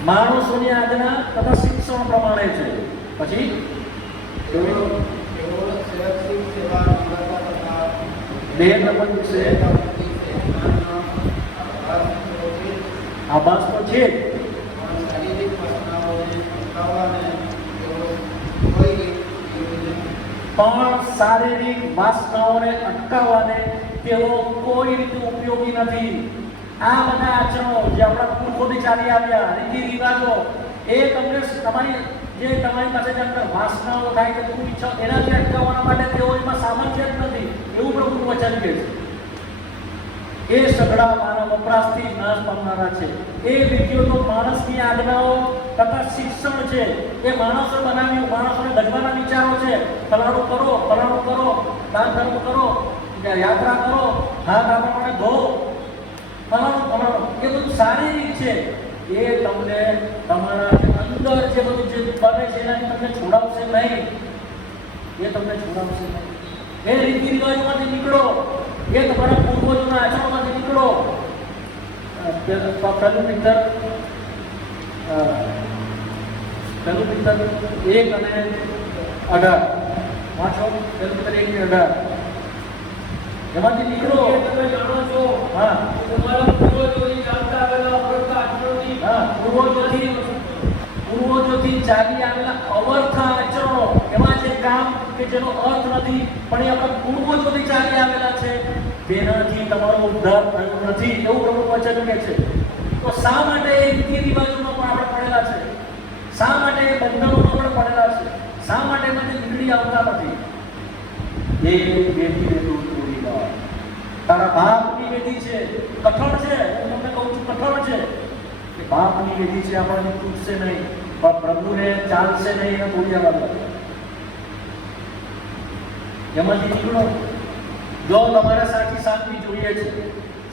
માણસોની આજ્ઞા તથા શિક્ષણ પ્રમાણે છે. પછી બે પ્રબંધ છે. આભાસ તો છે, પણ શારીરિક વાસનાઓને અટકાવવાને તેઓ કોઈ રીતે ઉપયોગી નથી. આ બધા આચરણો જે આપણા પૂર્વોથી ચાલી આવ્યા, રીતિ રિવાજો, એ તમને તમારી પાસે જે અંદર વાસનાઓ થાય કે તું ઈચ્છો એનાથી અટકાવવા માટે તેઓ એમાં સામર્થ્ય જ નથી, એવું પ્રભુનું વચન કહે છે. એ સઘળા માનવ વપરાશથી નાશ પામનારા છે. એ વિધિઓ તો માણસની આજ્ઞાઓ તથા શિક્ષણ છે. એ માણસો બનાવ્યું, માણસોને ગજવાના વિચારો છે. ફલાણું કરો, દાન ધર્મ કરો, યાત્રા કરો, હાથ આપણા ધો, ફલાણું એ બધું શારીરિક છે. એ તમને તમારા અંદર જે બધું જે બને છે એનાથી તમને છોડાવશે નહીં. એ રીતિ રિવાજોમાંથી નીકળો, એ તમારા પૂર્વજોના આચરણમાંથી નીકળો. પહેલું પિત્તર 1:18 વાંચો. પહેલું પિત્તર 1:18 એમાંથી નીકળો. તમે જાણો છો, હા, તમારા પૂર્વજોથી ચાલતા આવેલા પૂર્વજોથી ચાલી આવેલા અવર્થા આચરણો, એમાં જે કામ કે જેનો અર્થ નથી પણ એ આપણા પૂર્વજોથી ચાલી આવેલા છે, તેનાથી તમારો ઉદ્ધાર થયો નથી, એવું પ્રભુ વચન કહે છે. તો શા માટે એ રીતિ રિવાજોમાં પણ આપણે પડેલા છે? શા માટે એ બંધનોમાં પણ પડેલા છે? શા માટે એમાંથી નીકળી આવતા નથી? એ વેદી તોડી લાવ. તારા બાપની વેદી છે, કઠણ છે. હું તમને કહું છું, કઠણ છે. કે બાપની વેદી છે, આપણને તૂટશે નહીં, પણ પ્રભુને ચાલશે નહીં, એને તોડી આવવા. એમાંથી નીકળો. જો તમારે સાચી શાંતિ જોઈએ છે,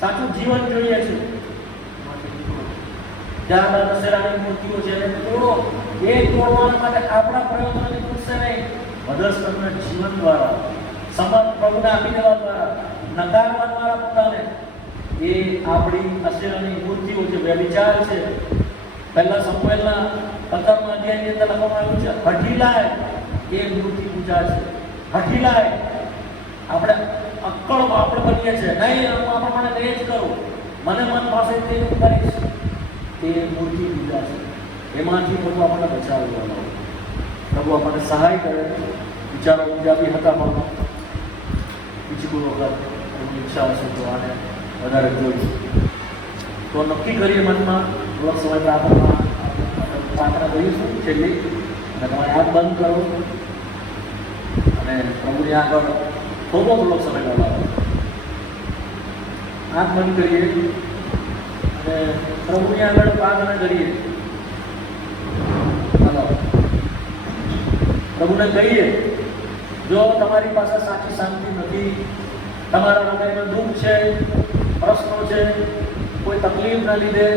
સાચું જીવન જોઈએ છે, જ્યાં દશેરાની મૂર્તિઓ છે એને તોડો. એ તોડવા માટે આપણા પ્રયત્નોની પૂછશે નહીં, મધસ્તરના જીવન દ્વારા, સમર્થ પ્રભુને આપી દેવા દ્વારા, નકારવા દ્વારા પોતાને. એ આપણી અશેરાની મૂર્તિઓ છે, વ્યભિચાર છે. પહેલા સમુએલના 15મા અધ્યાયની અંદર લખવામાં આવ્યું છે, હઠીલાય એ મૂર્તિ પૂજા છે. હઠીલાય આપણે અક્કડ આપણે બનીએ છીએ, નહીં આપણે મને તે જ કરું, મને મન પાસે તે હું કરીશ. તે મૂર્તિ પૂજા છે. એમાંથી પ્રભુ આપણને બચાવવાનો, પ્રભુ આપણને સહાય કરે. વિચારો મુજાબી હતા પણ બીજી કોઈ વખત એમની ઈચ્છા હશે તો આને વધારે જોઈશું. તો નક્કી કરીએ મનમાં થોડોક સમય પ્રાર્થના કરીશું છેલ્લી, અને તમારે આંખ બંધ કરો અને પ્રભુની આગળ થોડોક સમય ગાળવાનો. આંખ બંધ કરીએ અને પ્રભુની આગળ પ્રાર્થના કરીએ. પ્રભુને કહીએ, જો તમારી પાસે સાચી શાંતિ નથી, તમારા હૃદયમાં દુઃખ છે, પ્રશ્નો છે, કોઈ તકલીફના લીધે,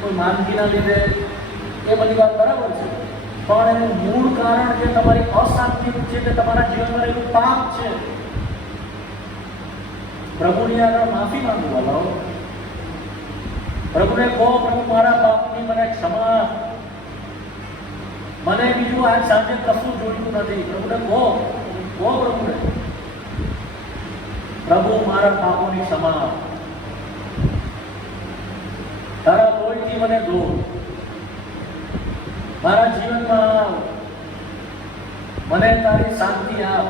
કોઈ માંદગીના લીધે, એ બધી વાત બરાબર છે, પણ એનું મૂળ કારણ જે તમારી અશાંતિનું છે, કે તમારા જીવનમાં રહેલું પાપ છે. પ્રભુની આગળ માફી માંગવા લાવો. પ્રભુને કહો, પ્રભુ મારા પાપની મને ક્ષમા, મને બીજું આજ સાંજે કશું જોઈતું નથી. પ્રભુને કહો પ્રભુને, પ્રભુ મારા પાપોની ક્ષમા, તારા લોહીથી મને ધો, મારા જીવનમાં આવ, મને તારી શાંતિ આપ.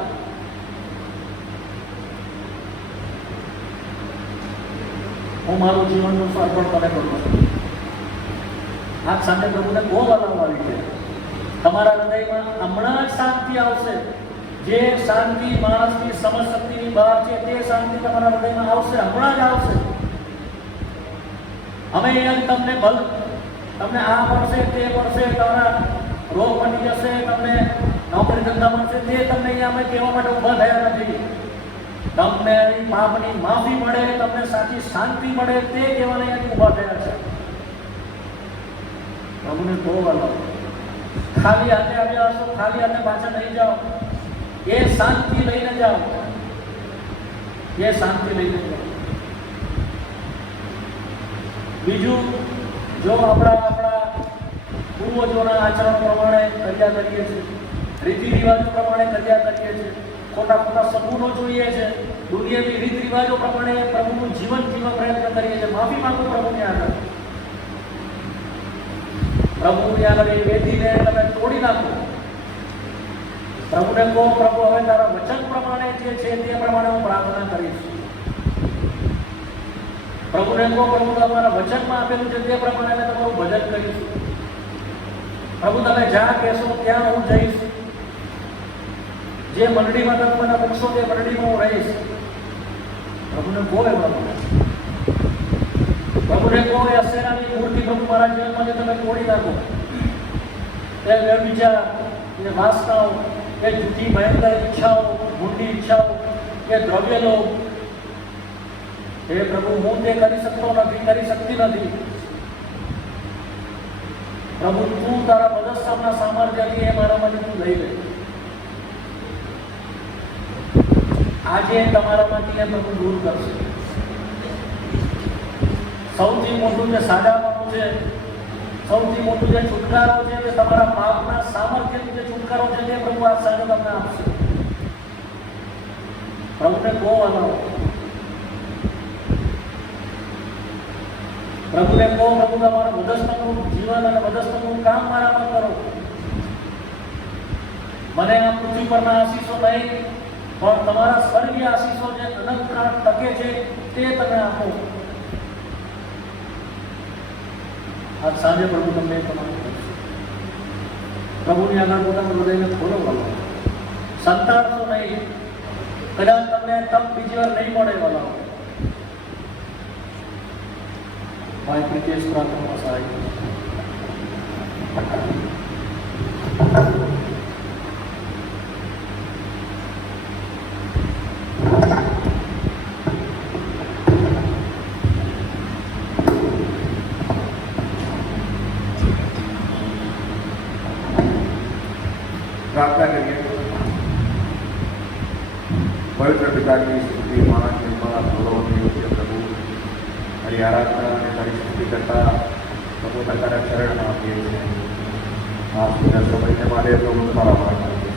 હું મારું જીવનનું અર્પણ તને કરું છું. આજ સાંજે પ્રભુને બહુ બનાવવાની છે. તમારા હૃદયમાં હમણાં જ શાંતિ આવશે. જે શાંતિ માણસની સમજ શક્તિની બહાર છે, તે શાંતિ તમારા હૃદયમાં આવશે, હમણાં જ આવશે. અમે તમને આ મળશે, તે મળશે, તમારા રોગ મટી જશે, તમને નોકરી ધંધા મળશે, તે તમને અહીંયા અમે કહેવા માટે ઊભા થયા નથી. તમને પાપની માફી મળે, તમને સાચી શાંતિ મળે, તે કહેવાને અહીંયાથી ઊભા થયા છે. પ્રભુને બહુ વાલો, ખાલી હાથે આવ્યા હશો, ખાલી હાથે પાછા નહીં જાઓ. એ શાંતિ લઈને જાઓ, એ શાંતિ લઈને જાઓ. બીજું, જો આપણા પૂર્વજોના આચરણ પ્રમાણે કર્યા કરીએ છીએ, રીતિ રિવાજો પ્રમાણે કર્યા કરીએ છીએ, ખોટા સપૂનો જોઈએ છે, દુનિયાની રીત રિવાજો પ્રમાણે પ્રભુનું જીવન જીવવા પ્રયત્ન કરીએ છીએ, માફી માંગો પ્રભુની આગળ. પ્રભુની આગળ એ વેદીને તમે તોડી નાખો. પ્રભુને કહો, પ્રભુ હવે તારા વચન પ્રમાણે જે છે તે પ્રમાણે હું પ્રાર્થના કરીશ. પ્રભુને કહો, પ્રભુ તમારા વચનમાં આપેલું છે તે પ્રમાણે અમે તમારું ભજન કરીશું. પ્રભુ તમે જ્યાં કહેશો ત્યાં હું જઈશ. જે મંડળીમાં તમે મને મૂકશો તે મંડળીમાં હું રહીશ. પ્રભુને કહો એ પ્રભુને કહો, એ અશેરાની મૂર્તિ પ્રભુ મારા જીવનમાંથી તમે તોડી નાખો. એ વ્યભિચાર, એ વાસનાઓ, એ જૂઠી ભયંકર ઈચ્છાઓ, ઊંડી ઈચ્છાઓ, એ દ્રવ્ય લોભ, એ પ્રભુ હું તે કરી શકતો નથી, કરી શકતી નથી. પ્રભુ તું તારા મદદના સામર્થ્યથી એ મારામાંથી તું લઈ લે. આજે તમારામાંથી એ પ્રભુ દૂર કરશે. સૌથી મોટું જે સાજાપણું છે, સૌથી મોટું જે છુટકારો છે, તે તમારા પાપના સામર્થ્યથી જે છુટકારો છે, તે પ્રભુ આ સાંજે તમને આપશે. પ્રભુને બહુ અલાવો. પ્રભુને કહો, પ્રભુ તમારા મદદનું જીવન અને મદદનું કામ મારામાં કરો. મને આ પૃથ્વી પરના આશીષો નહીં, પણ તમારા સ્વર્ગીય આશીષો જે અનંતકાળ ટકે છે તે તમે આપો. આજ સાંજે પ્રભુ તમને તમારું પ્રભુની આગળ પોતાનું હૃદયને ખોલો વાલો. સંતાડશો નહીં. કદાચ તમને તક બીજી વાર નહીં મળે વાલો. ભાઈ પ્રિતેશ પ્રાર્થનામાં સહાય કરો. प्रार्थना करिए। पवित्र पिता की स्तुति मां निर्मला गौरव प्रभु हरी आराधना અને તારી સ્તુતિ કરતા પ્રભુ તારા ચરણમાં આપીએ છીએ। આ સુંદર સમયને માટે પ્રભુ તમારા આભાર માનીએ છીએ।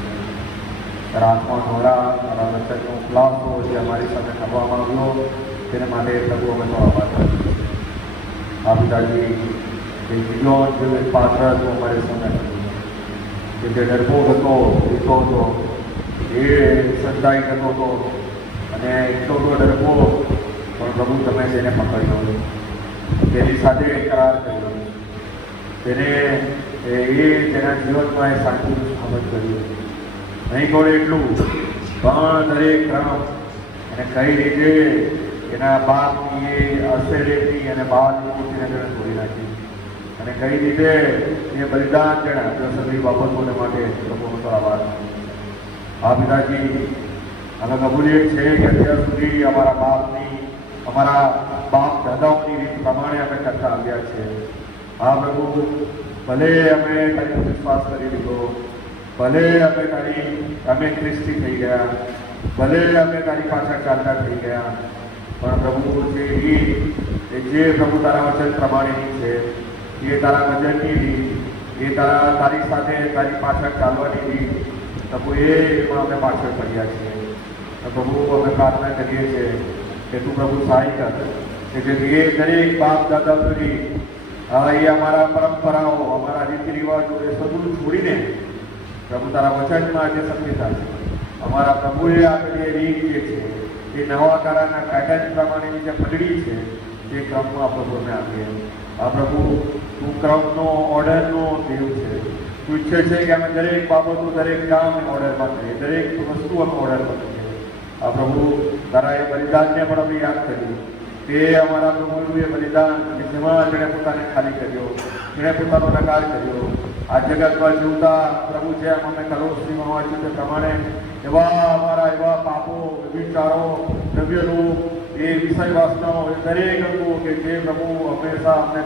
તારા આત્મા દ્વારા તારા વચનનો ખુલાસો જે અમારી સાથે કરવામાં આવ્યો તેને માટે પ્રભુ અમે તમારો આભાર માનીએ છીએ। આ પિતાજી એ જીવન જેવું એક પાત્ર હતું અમારી સામે કે જે ડરપોક હતો, પીતો હતો, એ સંતાઈ જતો હતો અને એટલો બધો ડરપોક પણ પ્રભુ તમે તેને પકડ્યો, તેની સાથે કરાર કર્યો, તેને તેના જીવનમાં એ શાંતિનું સ્થાપન કર્યું। નહીં કોણ એટલું પણ દરેક ક્રમ અને કઈ રીતે એના બાપની એ અસરેથી અને બાળની મૂર્તિને તેને તોડી નાખી અને કઈ રીતે એ બલિદાન તેણે આપ્યો સગળી બાબતોને માટે પ્રભુનો તો આભાર। આ પિતાજી અમે કબૂલીએ છે કે અત્યાર સુધી અમારા બાપ દાદાઓની રીત પ્રમાણે અમે કરતા આવ્યા છે। આ પ્રભુ ભલે અમે તારી વિશ્વાસ કરી લીધો, ભલે અમે ખ્રિસ્તી થઈ ગયા, ભલે અમે તારી પાછળ ચાલતા થઈ ગયા, પણ પ્રભુ જે પ્રભુ તારા વચન પ્રમાણેની છે, એ તારા વચનની રીત, એ તારી સાથે તારી પાછળ ચાલવાની રીત, પ્રભુ એમાં અમે પાછળ પડ્યા છીએ। પ્રભુ અમે પ્રાર્થના કરીએ છીએ કે તું પ્રભુ સહાય કર કે જેથી એ દરેક બાપ દાદા સુધી એ અમારા પરંપરાઓ, અમારા રીતિ રિવાજો એ બધું છોડીને પ્રભુ તારા વચનમાં જે સભ્યતા છે, અમારા પ્રભુએ આપેલી રીત જે છે, એ નવા કાળના કાયદાની પ્રમાણેની જે પગડી છે તે ક્રમમાં પ્રભુ અમે આપીએ। આ પ્રભુ તું ક્રમનો, ઓર્ડરનો દેવ છે। તું ઈચ્છે છે કે અમે દરેક બાબતો, દરેક કામ ઓર્ડરમાં કરીએ, દરેક વસ્તુ અમે ઓર્ડરમાં કરીએ। આ પ્રભુ તારા એ બલિદાનને પણ અમે યાદ કર્યું તે અમારા પ્રભુનું એ બલિદાન જેમાં તેણે પોતાને ખાલી કર્યો, તેણે પોતાનો નકાર કર્યો। આ જગતમાં જીવતા પ્રભુ જેમ અમે કલોસીમાં વાંચ્યું તે પ્રમાણે એવા પાપો, વિચારો, દ્રવ્યલોભ, એ વિષય વાસનાઓ, એ દરેક અંગો કે જે પ્રભુ હંમેશા અમને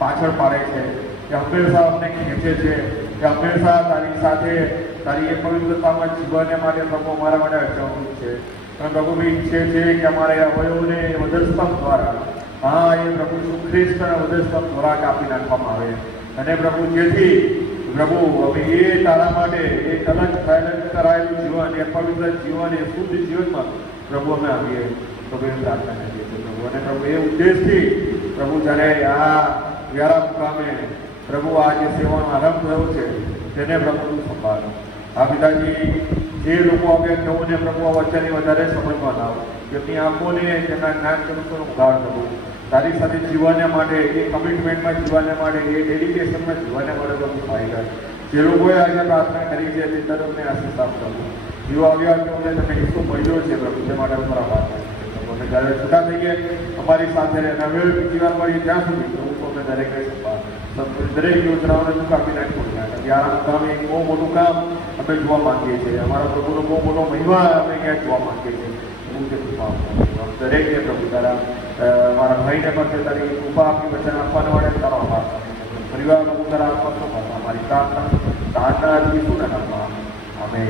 પાછળ પાડે છે, કે હંમેશા અમને ખેંચે છે, કે હંમેશા તારી સાથે તારી એ પવિત્રતામાં જીવનને માટે પ્રભુ અમારા માટે અડચણરૂપ છે। પણ પ્રભુ બી ઈચ્છે છે કે અમારે અવયવોને વધસ્તંભ દ્વારા એ પ્રભુ ખ્રિસ્તના વધસ્તંભ દ્વારા કાપી નાખવામાં આવે અને પ્રભુ જેથી પ્રભુ અમે એ તારા માટે એ કલંક કરાયેલું જીવન, એ પવિત્ર જીવન, એ શુદ્ધ જીવનમાં પ્રભુ અમે આવીએ પ્રભુ એમ પ્રાર્થના કરીએ છીએ પ્રભુ। અને પ્રભુ એ ઉદ્દેશથી પ્રભુ જ્યારે આ વ્યારા મુકામે પ્રભુ આ જે સેવાનો આરંભ થયો છે તેને પ્રભુ તું સંભાળો। આ પિતાજી જે લોકો આવ્યા તેઓને પ્રભુ આ વચ્ચેની વધારે સમજમાં લાવો, જેમની આંખોને તેમના જ્ઞાન ચક્ષુનો ઉઘાડ કરો, તારી સાથે જીવવાને માટે, એ કમિટમેન્ટમાં જીવવાને માટે, એ ડેડિકેશનમાં જીવવાને માટે પ્રભુ સહાય કરે। જે લોકોએ આજે પ્રાર્થના કરી છે તે તરફને આશીષ આપો। જેઓ આવ્યા તેઓને તમે હિસ્સો મળ્યો છે પ્રભુ, તે માટે તમારા વાત પ્રભુ અમે જ્યારે છૂટા થઈએ અમારી સાથે હવે જીવન મળીએ ત્યાં સુધી પ્રભુ અમે દરેકને સંભાળ, દરેક યોજનાઓને તું કાપી નાખ્યું છે। યારા કામ એક બહુ મોટું કામ અમે જોવા માંગીએ છીએ, અમારા પ્રભુનો બહુ મોટો મહિમા અમે ક્યાંક જોવા માંગીએ છીએ। દરેકને પ્રભુ તારા મારા ભાઈને પણ તારી કૃપા આપી વચન આપવાના માટે તારો આભાર માનીએ। પરિવાર પ્રભુ તારા આપવાનો અમારી પ્રાર્થના શું નામમાં અમે